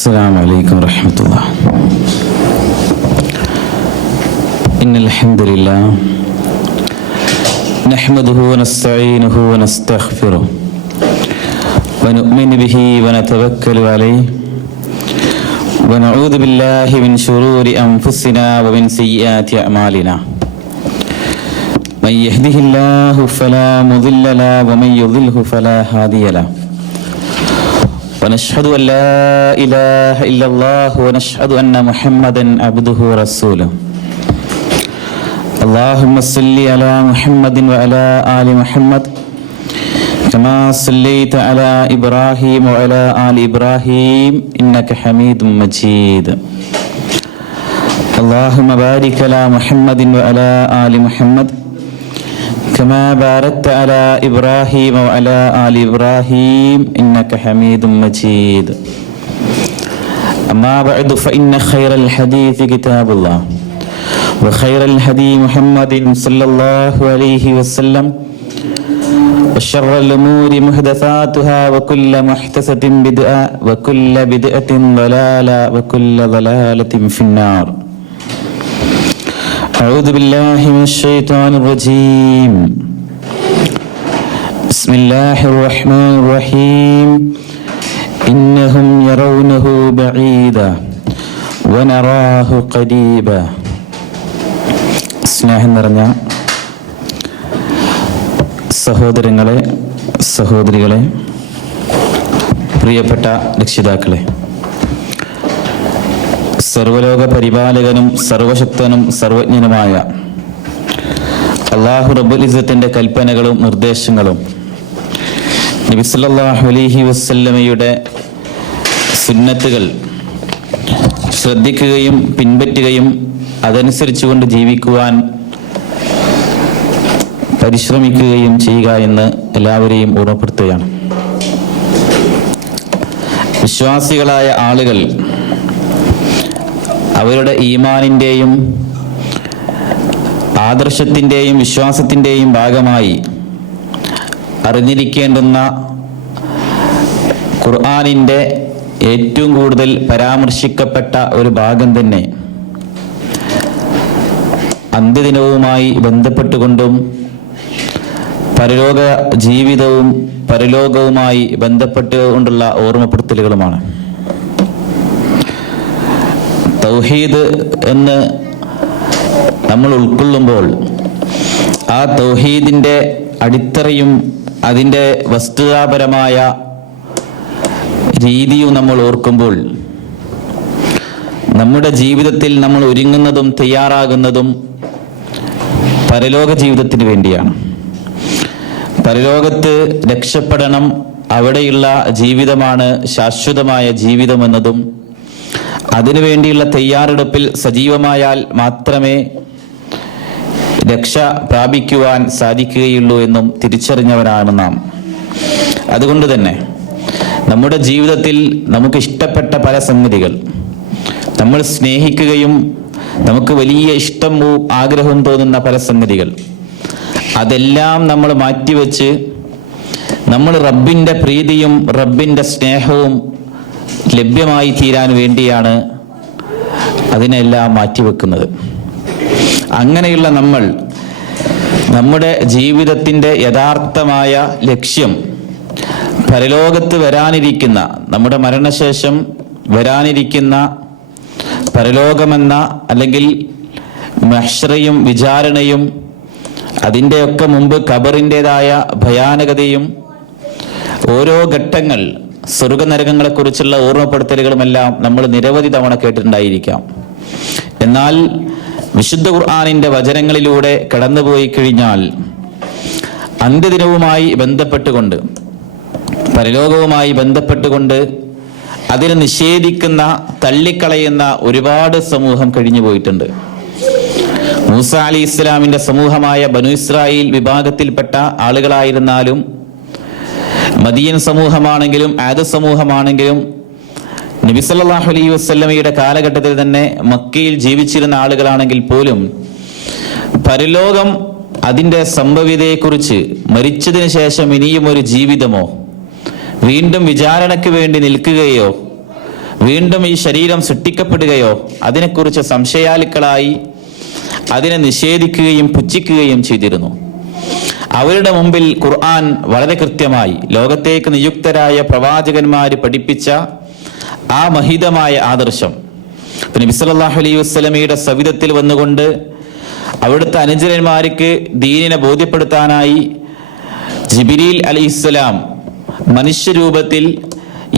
السلام عليكم ورحمة الله. إن الحمد لله نحمده ونستعينه ونستغفره ونؤمن به ونتوكل عليه ونعوذ بالله من شرور أنفسنا ومن سيئات أعمالنا. من يهده الله فلا مضل له ومن يضلله فلا هادي له. ونشهد أن لا إله إلا الله ونشهد أن محمدا عبده ورسوله. اللهم صل على محمد وعلى آل محمد كما صليت على إبراهيم وعلى آل إبراهيم إنك حميد مجيد. اللهم بارك على محمد وعلى آل محمد كما باركت على إبراهيم وعلى آل إبراهيم إنك حميد مجيد. أما بعد فإن خير الحديث كتاب الله وخير الهدي محمد صلى الله عليه وسلم وشر الأمور محدثاتها وكل محدثة بدعة وكل بدعة ضلالة وكل ضلالة في النار. أعوذ بالله من الشيطان الرجيم. بسم الله الرحمن الرحيم. إنهم يرونه بعيدا ونراه قريبا. സ്നേഹം നിറഞ്ഞ സഹോദരങ്ങളെ, സഹോദരികളെ, പ്രിയപ്പെട്ട രക്ഷിതാക്കളെ, സർവലോക പരിപാലകനും സർവശക്തനും സർവജ്ഞനുമായ അല്ലാഹു റബ്ബുൽ ഇസ്സത്തിന്റെ കൽപ്പനകളും നിർദ്ദേശങ്ങളും നബി സല്ലല്ലാഹു അലൈഹി വസല്ലമയുടെ സുന്നത്തുകൾ ശ്രദ്ധിക്കുകയും പിൻപറ്റുകയും അതനുസരിച്ചുകൊണ്ട് ജീവിക്കുവാൻ പരിശ്രമിക്കുകയും ചെയ്യുക എന്ന് എല്ലാവരെയും ഓർമ്മപ്പെടുത്തുകയാണ്. വിശ്വാസികളായ ആളുകൾ അവരുടെ ഈമാനിൻ്റെയും ആദർശത്തിൻ്റെയും വിശ്വാസത്തിൻ്റെയും ഭാഗമായി അറിഞ്ഞിരിക്കേണ്ടുന്ന ഖുർആനിൻ്റെ ഏറ്റവും കൂടുതൽ പരാമർശിക്കപ്പെട്ട ഒരു ഭാഗം തന്നെ അന്ത്യദിനവുമായി ബന്ധപ്പെട്ടുകൊണ്ടും പരലോക ജീവിതവും പരലോകവുമായി ബന്ധപ്പെട്ടുകൊണ്ടുള്ള ഓർമ്മപ്പെടുത്തലുകളുമാണ്. തൗഹീദ് എന്ന് നമ്മൾ ഉൾക്കൊള്ളുമ്പോൾ ആ തൗഹീദിൻ്റെ അടിത്തറയും അതിൻ്റെ വസ്തുതാപരമായ രീതിയും നമ്മൾ ഓർക്കുമ്പോൾ നമ്മുടെ ജീവിതത്തിൽ നമ്മൾ ഒരുങ്ങുന്നതും തയ്യാറാകുന്നതും പരലോക ജീവിതത്തിന് വേണ്ടിയാണ്. പരലോകത്ത് രക്ഷപ്പെടണം, അവിടെയുള്ള ജീവിതമാണ് ശാശ്വതമായ ജീവിതമെന്നതും അതിനു വേണ്ടിയുള്ള തയ്യാറെടുപ്പിൽ സജീവമായാൽ മാത്രമേ രക്ഷ പ്രാപിക്കുവാൻ സാധിക്കുകയുള്ളൂ എന്നും തിരിച്ചറിഞ്ഞവരാണ് നാം. അതുകൊണ്ട് തന്നെ നമ്മുടെ ജീവിതത്തിൽ നമുക്ക് ഇഷ്ടപ്പെട്ട പല സംഗതികൾ, നമ്മൾ സ്നേഹിക്കുകയും നമുക്ക് വലിയ ഇഷ്ടവും ആഗ്രഹവും തോന്നുന്ന പല സംഗതികൾ, അതെല്ലാം നമ്മൾ മാറ്റിവെച്ച് നമ്മൾ റബ്ബിൻ്റെ പ്രീതിയും റബ്ബിൻ്റെ സ്നേഹവും ലഭ്യമായി തീരാൻ വേണ്ടിയാണ് അതിനെല്ലാം മാറ്റിവെക്കുന്നത്. അങ്ങനെയുള്ള നമ്മൾ നമ്മുടെ ജീവിതത്തിൻ്റെ യഥാർത്ഥമായ ലക്ഷ്യം പരലോകത്ത് വരാനിരിക്കുന്ന, നമ്മുടെ മരണശേഷം വരാനിരിക്കുന്ന പരലോകമെന്ന അല്ലെങ്കിൽ മഹ്ശറയും വിചാരണയും അതിൻ്റെയൊക്കെ മുമ്പ് ഖബറിൻ്റെതായ ഭയാനകതയും ഓരോ ഘട്ടങ്ങൾ സ്വർഗനരകങ്ങളെക്കുറിച്ചുള്ള ഓർമ്മപ്പെടുത്തലുകളുമെല്ലാം നമ്മൾ നിരവധി തവണ കേട്ടിട്ടുണ്ടായിരിക്കാം. എന്നാൽ വിശുദ്ധ ഖുർആനിൻ്റെ വചനങ്ങളിലൂടെ കടന്നുപോയി കഴിഞ്ഞാൽ അന്ത്യദിനവുമായി ബന്ധപ്പെട്ടുകൊണ്ട്, പരലോകവുമായി ബന്ധപ്പെട്ടുകൊണ്ട് അതിനെ നിഷേധിക്കുന്ന, തള്ളിക്കളയുന്ന ഒരുപാട് സമൂഹം കഴിഞ്ഞു പോയിട്ടുണ്ട്. മൂസ അലി ഇസ്ലാമിൻ്റെ സമൂഹമായ ബനു ഇസ്രായേൽ വിഭാഗത്തിൽപ്പെട്ട ആളുകളായിരുന്നാലും, മദിയൻ സമൂഹമാണെങ്കിലും ആദ് സമൂഹമാണെങ്കിലും, നബി സല്ലല്ലാഹു അലൈഹി വസല്ലമയുടെ കാലഘട്ടത്തിൽ തന്നെ മക്കയിൽ ജീവിച്ചിരുന്ന ആളുകളാണെങ്കിൽ പോലും പരലോകം, അതിൻ്റെ സംഭവ്യതയെക്കുറിച്ച്, മരിച്ചതിന് ശേഷം ഇനിയും ഒരു ജീവിതമോ വീണ്ടും വിചാരണയ്ക്ക് വേണ്ടി നിൽക്കുകയോ വീണ്ടും ഈ ശരീരം സൃഷ്ടിക്കപ്പെടുകയോ അതിനെക്കുറിച്ച് സംശയാലുക്കളായി അതിനെ നിഷേധിക്കുകയും പുച്ഛിക്കുകയും ചെയ്തിരുന്നു. അവരുടെ മുമ്പിൽ ഖുർആൻ വളരെ കൃത്യമായി ലോകത്തേക്ക് നിയുക്തരായ പ്രവാചകന്മാർ പഠിപ്പിച്ച ആ മഹിതമായ ആദർശം നബി സല്ലല്ലാഹു അലൈഹി വസല്ലമയുടെ സവിധത്തിൽ വന്നുകൊണ്ട് അവിടുത്തെ അനുചരന്മാർക്ക് ദീനിനെ ബോധ്യപ്പെടുത്താനായി ജിബ്രീൽ അലൈഹിസ്സലാം മനുഷ്യരൂപത്തിൽ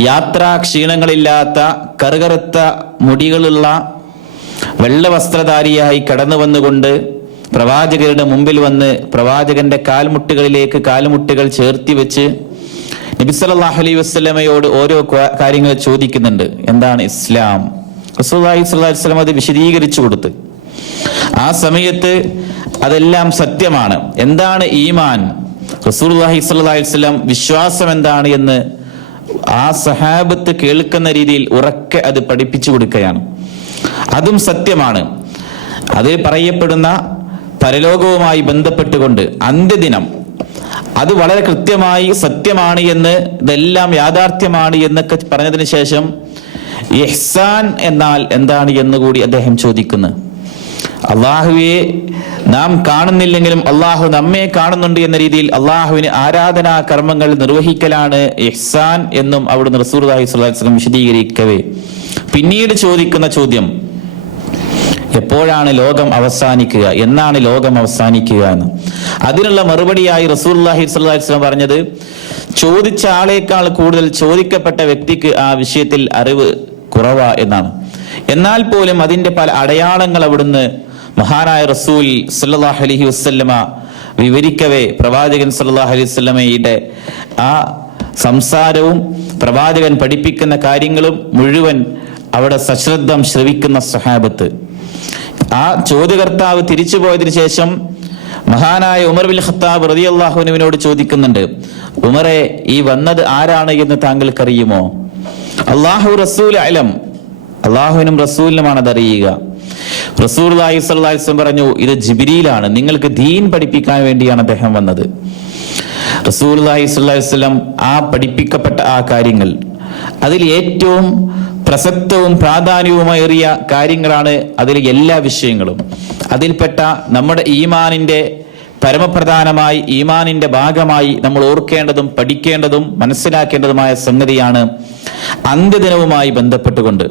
യാത്രാ ക്ഷീണങ്ങളില്ലാത്ത കറുകറുത്ത മുടികളുള്ള വെള്ള വസ്ത്രധാരിയായി കടന്നു വന്നുകൊണ്ട് പ്രവാചകരുടെ മുമ്പിൽ വന്ന് പ്രവാചകന്റെ കാൽമുട്ടുകളിലേക്ക് കാൽമുട്ടുകൾ ചേർത്തി വെച്ച് നബി സല്ലല്ലാഹു അലൈഹി വസല്ലമയോട് ഓരോ കാര്യങ്ങൾ ചോദിക്കുന്നുണ്ട്. എന്താണ് ഇസ്ലാം? റസൂലുള്ളാഹി സ്വല്ലല്ലാഹു അലൈഹി വസല്ലം അത് വിശദീകരിച്ചു കൊടുത്ത് ആ സമയത്ത് അതെല്ലാം സത്യമാണ്. എന്താണ് ഈമാൻ, റസൂലുള്ളാഹി സ്വല്ലല്ലാഹു അലൈഹി വസല്ലം വിശ്വാസം എന്താണ് എന്ന് ആ സഹാബത്ത് കേൾക്കുന്ന രീതിയിൽ ഉറക്കെ അത് പഠിപ്പിച്ചു കൊടുക്കുകയാണ്. അതും സത്യമാണ്. അതിൽ പറയപ്പെടുന്ന പരലോകവുമായി ബന്ധപ്പെട്ടുകൊണ്ട് അന്ത്യദിനം അത് വളരെ കൃത്യമായി സത്യമാണ് എന്ന്, ഇതെല്ലാം യാഥാർത്ഥ്യമാണ് എന്നൊക്കെ പറഞ്ഞതിന് ശേഷം ഇഹ്സാൻ എന്നാൽ എന്താണ് എന്നുകൂടി അദ്ദേഹം ചോദിക്കുന്നു. അള്ളാഹുവെ നാം കാണുന്നില്ലെങ്കിലും അള്ളാഹു നമ്മെ കാണുന്നുണ്ട് എന്ന രീതിയിൽ അള്ളാഹുവിന് ആരാധനാ കർമ്മങ്ങൾ നിർവഹിക്കലാണ് ഇഹ്സാൻ എന്നും അവിടുന്ന് റസൂലുള്ളാഹി സ്വല്ലല്ലാഹു അലൈഹി വസല്ലം വിശദീകരിക്കവേ പിന്നീട് ചോദിക്കുന്ന ചോദ്യം എപ്പോഴാണ് ലോകം അവസാനിക്കുക, എന്നാണ് ലോകം അവസാനിക്കുക എന്ന്. അതിനുള്ള മറുപടിയായി റസൂലുള്ളാഹി സ്വല്ലല്ലാഹു അലൈഹി വസല്ലം പറഞ്ഞത്, ചോദിച്ച ആളേക്കാൾ കൂടുതൽ ചോദിക്കപ്പെട്ട വ്യക്തിക്ക് ആ വിഷയത്തിൽ അറിവ് കുറവാ എന്നാണ്. എന്നാൽ പോലും അതിന്റെ പല അടയാളങ്ങൾ അവിടുന്ന് മഹാനായ റസൂൽ സല്ലല്ലാഹു അലൈഹി വസല്ലമ വിവരിക്കവേ പ്രവാചകൻ സല്ലല്ലാഹു അലൈഹി വസല്ലമയുടെ ആ സംസാരവും പ്രവാചകൻ പഠിപ്പിക്കുന്ന കാര്യങ്ങളും മുഴുവൻ അവിടെ സശ്രദ്ധം ശ്രവിക്കുന്ന സഹാബത്ത്. ആ ചോദ്യകർത്താവ് തിരിച്ചു പോയതിനു ശേഷം മഹാനായ ഉമർ ബിൻ ഖത്താബ് റളിയല്ലാഹു അൻഹുവിനോട് ചോദിക്കുന്നുണ്ട്, ഉമറെ, ഈ വന്നത് ആരാണ് എന്ന് താങ്കൾക്കറിയുമോ? അല്ലാഹു റസൂൽ അലം, അള്ളാഹുവിനും റസൂലിനുമാണ് അതറിയുക. റസൂലുള്ളാഹി സ്വല്ലല്ലാഹു അലൈഹി വസല്ലം പറഞ്ഞു, ഇത് ജിബ്രീലാണ്, നിങ്ങൾക്ക് ദീൻ പഠിപ്പിക്കാൻ വേണ്ടിയാണ് അദ്ദേഹം വന്നത്. റസൂലുള്ളാഹി സ്വല്ലല്ലാഹു അലൈഹി വസല്ലം ആ പഠിപ്പിക്കപ്പെട്ട ആ കാര്യങ്ങൾ, അതിൽ ഏറ്റവും പ്രസക്തവും പ്രാധാന്യവുമേറിയ കാര്യങ്ങളാണ് അതിലെ എല്ലാ വിഷയങ്ങളും. അതിൽപ്പെട്ട നമ്മുടെ ഈമാനിന്റെ പരമപ്രധാനമായി ഈമാനിന്റെ ഭാഗമായി നമ്മൾ ഓർക്കേണ്ടതും പഠിക്കേണ്ടതും മനസ്സിലാക്കേണ്ടതുമായ സംഗതിയാണ് അന്ത്യദിനവുമായി ബന്ധപ്പെട്ടുകൊണ്ട്.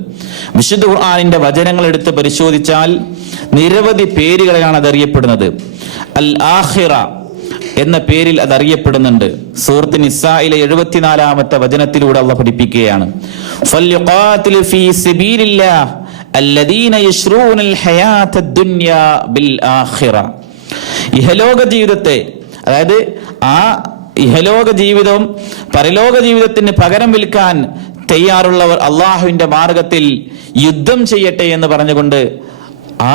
വിശുദ്ധ ഖുർആനിന്റെ വചനങ്ങൾ എടുത്ത് പരിശോധിച്ചാൽ നിരവധി പേരുകളാണ് അതറിയപ്പെടുന്നത്. അൽ ആഖിറ എന്ന പേരിൽ അതറിയപ്പെടുന്നുണ്ട്. സൂറത്ത് നിസായിലെ 74-ാമത്തെ വചനത്തിലൂടെ അല്ലാഹു പഠിപ്പിക്കുകയാണ്, ഫൽയുഖാതിൽ ഫീ സബീലില്ലാഹ് അല്ലദീന യശ്റൂനൽ ഹയാത്തദ് ദുനിയാ ബിൽ ആഖിറ. ഇഹലോക ജീവിതത്തെ, അതായത് ആ ഇഹലോക ജീവിതവും പരലോക ജീവിതത്തിന് പകരം വിൽക്കാൻ തയ്യാറുള്ളവർ അള്ളാഹുവിന്റെ മാർഗത്തിൽ യുദ്ധം ചെയ്യട്ടെ എന്ന് പറഞ്ഞുകൊണ്ട്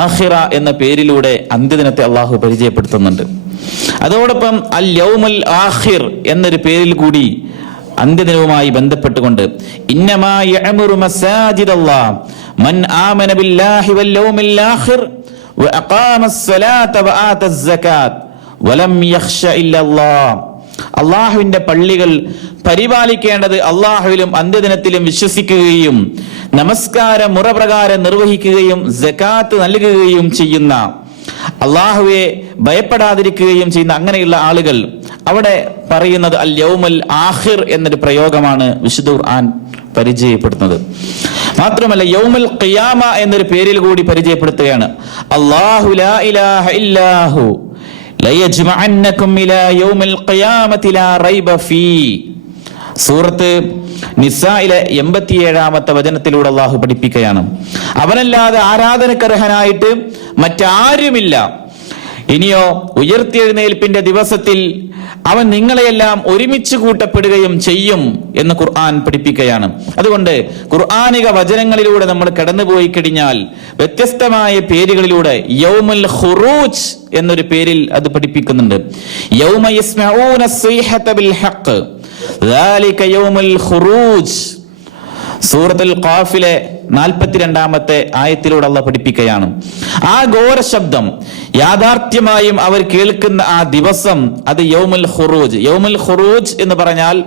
ആഖിറ എന്ന പേരിലൂടെ അന്ത്യദിനത്തെ അള്ളാഹു പരിചയപ്പെടുത്തുന്നുണ്ട്. അതോടൊപ്പം അൽ യൗമുൽ ആഖിർ എന്നൊരു പേരിൽ കൂടി അന്ത്യദിനവുമായി ബന്ധപ്പെട്ടുകൊണ്ട് ഇന്നമാ യഅ്മുറു മസാജിദല്ലാഹ് മൻ ആമന ബില്ലാഹി വൽ യൗമിൽ ആഖിർ വഅഖാമസ് സ്വലാത വആതസ് സകാത്ത് വലം യഖ്ശ ഇല്ലല്ലാഹ്. അള്ളാഹുവിന്റെ പള്ളികൾ പരിപാലിക്കേണ്ടത് അള്ളാഹുവിലും അന്ത്യദിനത്തിലും വിശ്വസിക്കുകയും നമസ്കാര മുറപ്രകാരം നിർവഹിക്കുകയും സകാത്ത് നൽകുകയും ചെയ്യുന്ന, അള്ളാഹുവെ ഭയപ്പെടാതിരിക്കുകയും ചെയ്യുന്ന അങ്ങനെയുള്ള ആളുകൾ, അവിടെ പറയുന്നത് അൽ യൗമുൽ ആഖിർ എന്നൊരു പ്രയോഗമാണ് വിശുദ്ധ ഖുർആൻ പരിചയപ്പെടുത്തുന്നത്. മാത്രമല്ല യൗമുൽ ഖിയാമ എന്നൊരു പേരിൽ കൂടി പരിചയപ്പെടുത്തുകയാണ്. അല്ലാഹു ലാ ഇലാഹ ഇല്ലാഹു ലയജ്മഅന്നകും ഇലാ യൗമിൽ ഖിയാമത്തി ലാ റൈബ ഫീ. സൂറത്ത് നിസായിലെ 87-ാമത്തെ വചനത്തിലൂടെ അള്ളാഹു പഠിപ്പിക്കുകയാണ്, അവനല്ലാതെ ആരാധനക്കർഹനായിട്ട് മറ്റാരുമില്ല. ഇനിയോ ഉയർത്തെഴുന്നേൽപ്പിന്റെ ദിവസത്തിൽ അവൻ നിങ്ങളെയെല്ലാം ഒരുമിച്ച് കൂട്ടപ്പെടുകയും ചെയ്യും എന്ന് ഖുർആൻ പഠിപ്പിക്കുകയാണ്. അതുകൊണ്ട് ഖുർആനിക വചനങ്ങളിലൂടെ നമ്മൾ കടന്നുപോയി കഴിഞ്ഞാൽ വ്യത്യസ്തമായ പേരുകളിലൂടെ യൗമുൽ ഖുറൂജ് എന്നൊരു പേരിൽ അത് പഠിപ്പിക്കുന്നുണ്ട്. യൗമ യസ്മഊന അസ്സീഹത ബിൽ ഹഖ് ദാലിക യൗമുൽ ഖുറൂജ്. സൂറത്തുൽ ഖാഫിലെ 42-ാമത്തെ ആയത്തിലൂടെ അല്ലാഹു പഠിപ്പിക്കുകയാണ്, ആ ഘോര ശബ്ദം യാഥാർത്ഥ്യമായും അവർ കേൾക്കുന്ന ആ ദിവസം അത് യൗമുൽ ഖുറൂജ്. യൗമുൽ ഖുറൂജ് എന്ന് പറഞ്ഞാൽ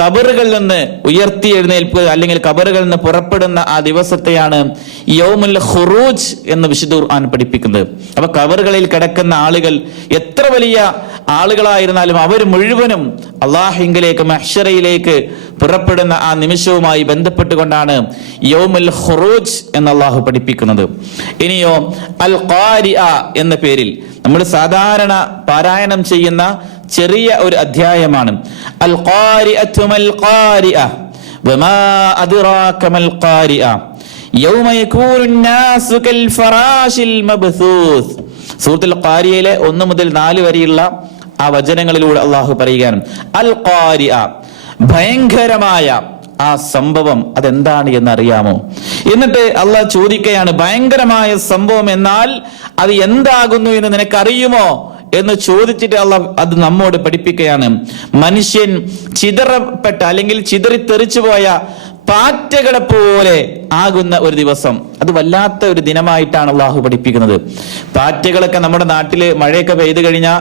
ഖബറുകളിൽ നിന്ന് ഉയർത്തി എഴുന്നേൽപ്പ് അല്ലെങ്കിൽ ഖബറുകളിൽ നിന്ന് പുറപ്പെടുന്ന ആ ദിവസത്തെയാണ് യൗമുൽ ഖുറൂജ് എന്ന് വിശുദ്ധ ഖുർആൻ പഠിപ്പിക്കുന്നത്. അപ്പൊ ഖബറുകളിൽ കിടക്കുന്ന ആളുകൾ എത്ര വലിയ ആളുകളായിരുന്നാലും അവർ മുഴുവനും അള്ളാഹിങ്കിലേക്ക് മഹ്ശറയിലേക്ക് പുറപ്പെടുന്ന ആ നിമിഷവുമായി ബന്ധപ്പെട്ടുകൊണ്ടാണ് യൗമുൽ ഖുറൂജ് എന്ന് അള്ളാഹു പഠിപ്പിക്കുന്നത്. ഇനിയോ അൽ ഖാരിഅ എന്ന പേരിൽ നമ്മൾ സാധാരണ പാരായണം ചെയ്യുന്ന ചെറിയ ഒരു അധ്യായമാണ്. അൽ ഖാരിഅതു മൽ ഖാരിഅ വമാ അദ്റാക മൽ ഖാരിഅ യൗമ യകൂനു നാസു കൽ ഫറാശിൽ മബ്സൂസ്. സൂറത്തുൽ ഖാരിയയിലെ 1 മുതൽ 4 വരെയുള്ള ആ വചനങ്ങളിലൂടെ അള്ളാഹു പറയുകയാണ് അൽ ഖാരിഅ, ഭയങ്കരമായ ആ സംഭവം അതെന്താണ് എന്നറിയാമോ? എന്നിട്ട് അള്ളാഹ് ചോദിക്കുകയാണ്, ഭയങ്കരമായ സംഭവം എന്നാൽ അത് എന്താകുന്നു എന്ന് നിനക്കറിയുമോ എന്ന് ചോദിച്ചിട്ട് അള്ളാഹ് അത് നമ്മോട് പഠിപ്പിക്കുകയാണ്. മനുഷ്യൻ ചിതറപ്പെട്ട അല്ലെങ്കിൽ ചിതറിത്തെറിച്ചു പോയ പാറ്റകളെ പോലെ ആകുന്ന ഒരു ദിവസം. അത് വല്ലാത്ത ഒരു ദിനമായിട്ടാണ് അള്ളാഹു പഠിപ്പിക്കുന്നത്. പാറ്റകളൊക്കെ നമ്മുടെ നാട്ടില് മഴയൊക്കെ പെയ്തു കഴിഞ്ഞാൽ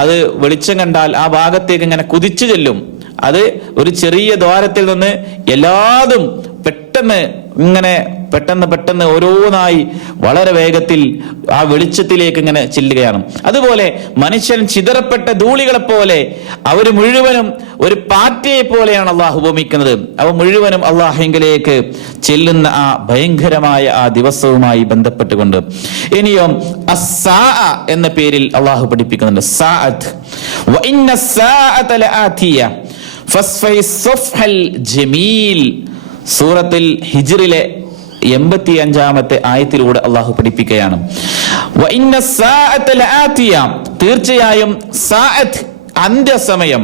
അത് വെളിച്ചം കണ്ടാൽ ആ ഭാഗത്തേക്ക് ഇങ്ങനെ കുതിച്ചു ചെല്ലും. അത് ഒരു ചെറിയ ദ്വാരത്തിൽ നിന്ന് എല്ലാതും പെട്ടെന്ന് ഓരോന്നായി വളരെ വേഗത്തിൽ ആ വെളിച്ചത്തിലേക്ക് ഇങ്ങനെ ചെല്ലുകയാണ്. അതുപോലെ മനുഷ്യൻ ചിതറപ്പെട്ട ധൂളികളെ പോലെ അവർ മുഴുവനും ഒരു പാറ്റയെ പോലെയാണ് അള്ളാഹു ഉപമിക്കുന്നത്. അവ മുഴുവനും അള്ളാഹുവിലേക്ക് ചെല്ലുന്ന ആ ഭയങ്കരമായ ആ ദിവസവുമായി ബന്ധപ്പെട്ടുകൊണ്ട്. ഇനിയോ അസ്സാ എന്ന പേരിൽ അള്ളാഹു പഠിപ്പിക്കുന്നുണ്ട് സാഅത്ത്. വഇന്ന സ്സാഅത ലആതിയ ഫസ്ഫൈ സഫ്ഹൽ ജമീൽ. സൂറത്തുൽ ഹിജ്റിലെ 85-ാമത്തെ ആയത്തിലൂടെ അള്ളാഹു പഠിപ്പിക്കുകയാണ്. വഇന്ന സ്സാഅത ലആതിയ, തീർച്ചയായും സാഅത്ത് അന്ത്യസമയം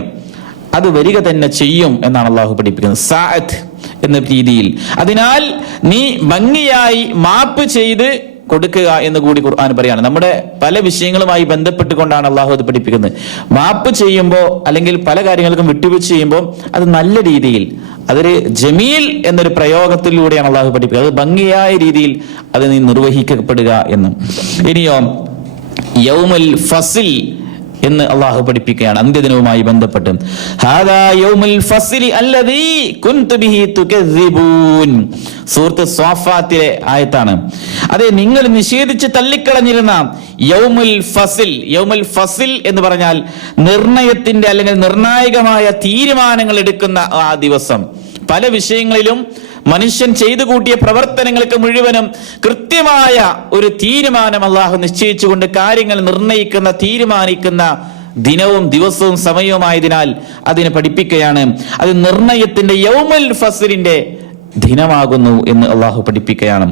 അത് വരിക തന്നെ ചെയ്യും എന്നാണ് അള്ളാഹു പഠിപ്പിക്കുന്നത്. സാഅത്ത് എന്ന രീതിയിൽ. അതിനാൽ നീ ഭംഗിയായി മാപ്പ് ചെയ്ത് കൊടുക്കുക എന്ന് കൂടി ഖുർആൻ പറയാണ്. നമ്മുടെ പല വിഷയങ്ങളുമായി ബന്ധപ്പെട്ടുകൊണ്ടാണ് അള്ളാഹു അത് പഠിപ്പിക്കുന്നത്. മാപ്പ് ചെയ്യുമ്പോൾ അല്ലെങ്കിൽ പല കാര്യങ്ങൾക്കും വിട്ടുവീഴ്ച ചെയ്യുമ്പോൾ അത് നല്ല രീതിയിൽ, അതൊരു ജമീൽ എന്നൊരു പ്രയോഗത്തിലൂടെയാണ് അള്ളാഹു പഠിപ്പിക്കുന്നത്. അത് ഭംഗിയായ രീതിയിൽ അത് നീ നിർവഹിക്കപ്പെടുക എന്നും. ഇനിയോ യൗമുൽ ഫസിൽ എന്ന് അള്ളാഹു പഠിപ്പിക്കുകയാണ് അന്ത്യദിനവുമായി ബന്ധപ്പെട്ട്. ഹാദാ യൗമുൽ ഫസ്ലി അല്ലദീ കുൻതു ബിഹി തുകദ്ദിബൂൻ. സൂറത്ത് സ്വാഫാത്തിലെ ആയത്താണ്. അതെ, നിങ്ങൾ നിഷേധിച്ച് തള്ളിക്കളഞ്ഞിരുന്ന യൗമുൽ ഫസിൽ. യൗമുൽ ഫസിൽ എന്ന് പറഞ്ഞാൽ നിർണയത്തിന്റെ അല്ലെങ്കിൽ നിർണായകമായ തീരുമാനങ്ങൾ എടുക്കുന്ന ആ ദിവസം. പല വിഷയങ്ങളിലും മനുഷ്യൻ ചെയ്തു കൂട്ടിയ പ്രവർത്തനങ്ങൾക്ക് മുഴുവനും കൃത്യമായ ഒരു തീരുമാനം അള്ളാഹു നിശ്ചയിച്ചുകൊണ്ട് കാര്യങ്ങൾ നിർണയിക്കുന്ന തീരുമാനിക്കുന്ന ദിനവും ദിവസവും സമയവുമായതിനാൽ അതിനെ പഠിപ്പിക്കുകയാണ്. അത് നിർണയത്തിന്റെ യൗമുൽ ഫസ്ലിന്റെ ദിനമാകുന്നു എന്ന് അള്ളാഹു പഠിപ്പിക്കുകയാണ്.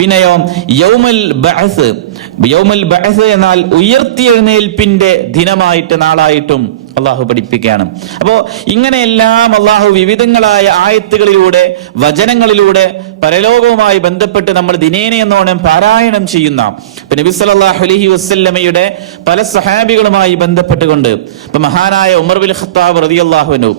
പിന്നെയോ യൗമുൽ ബഅസ്. യൗമുൽ ബഅസ് എന്നാൽ ഉയർത്തിയെഴുന്നേൽപ്പിന്റെ ദിനമായിട്ട് നാളായിട്ടും അള്ളാഹു പഠിപ്പിക്കുകയാണ്. അപ്പോ ഇങ്ങനെയെല്ലാം അള്ളാഹു വിവിധങ്ങളായ ആയത്തുകളിലൂടെ വചനങ്ങളിലൂടെ പരലോകവുമായി ബന്ധപ്പെട്ട് നമ്മൾ ദിനേന എന്നോണം പാരായണം ചെയ്യുന്ന നബി സല്ലല്ലാഹു അലൈഹി വസല്ലമയുടെ പല സഹാബികളുമായി ബന്ധപ്പെട്ടുകൊണ്ട് ഇപ്പൊ മഹാനായ ഉമർ ബിൻ ഖത്താബ് റളിയല്ലാഹു അൻഹു,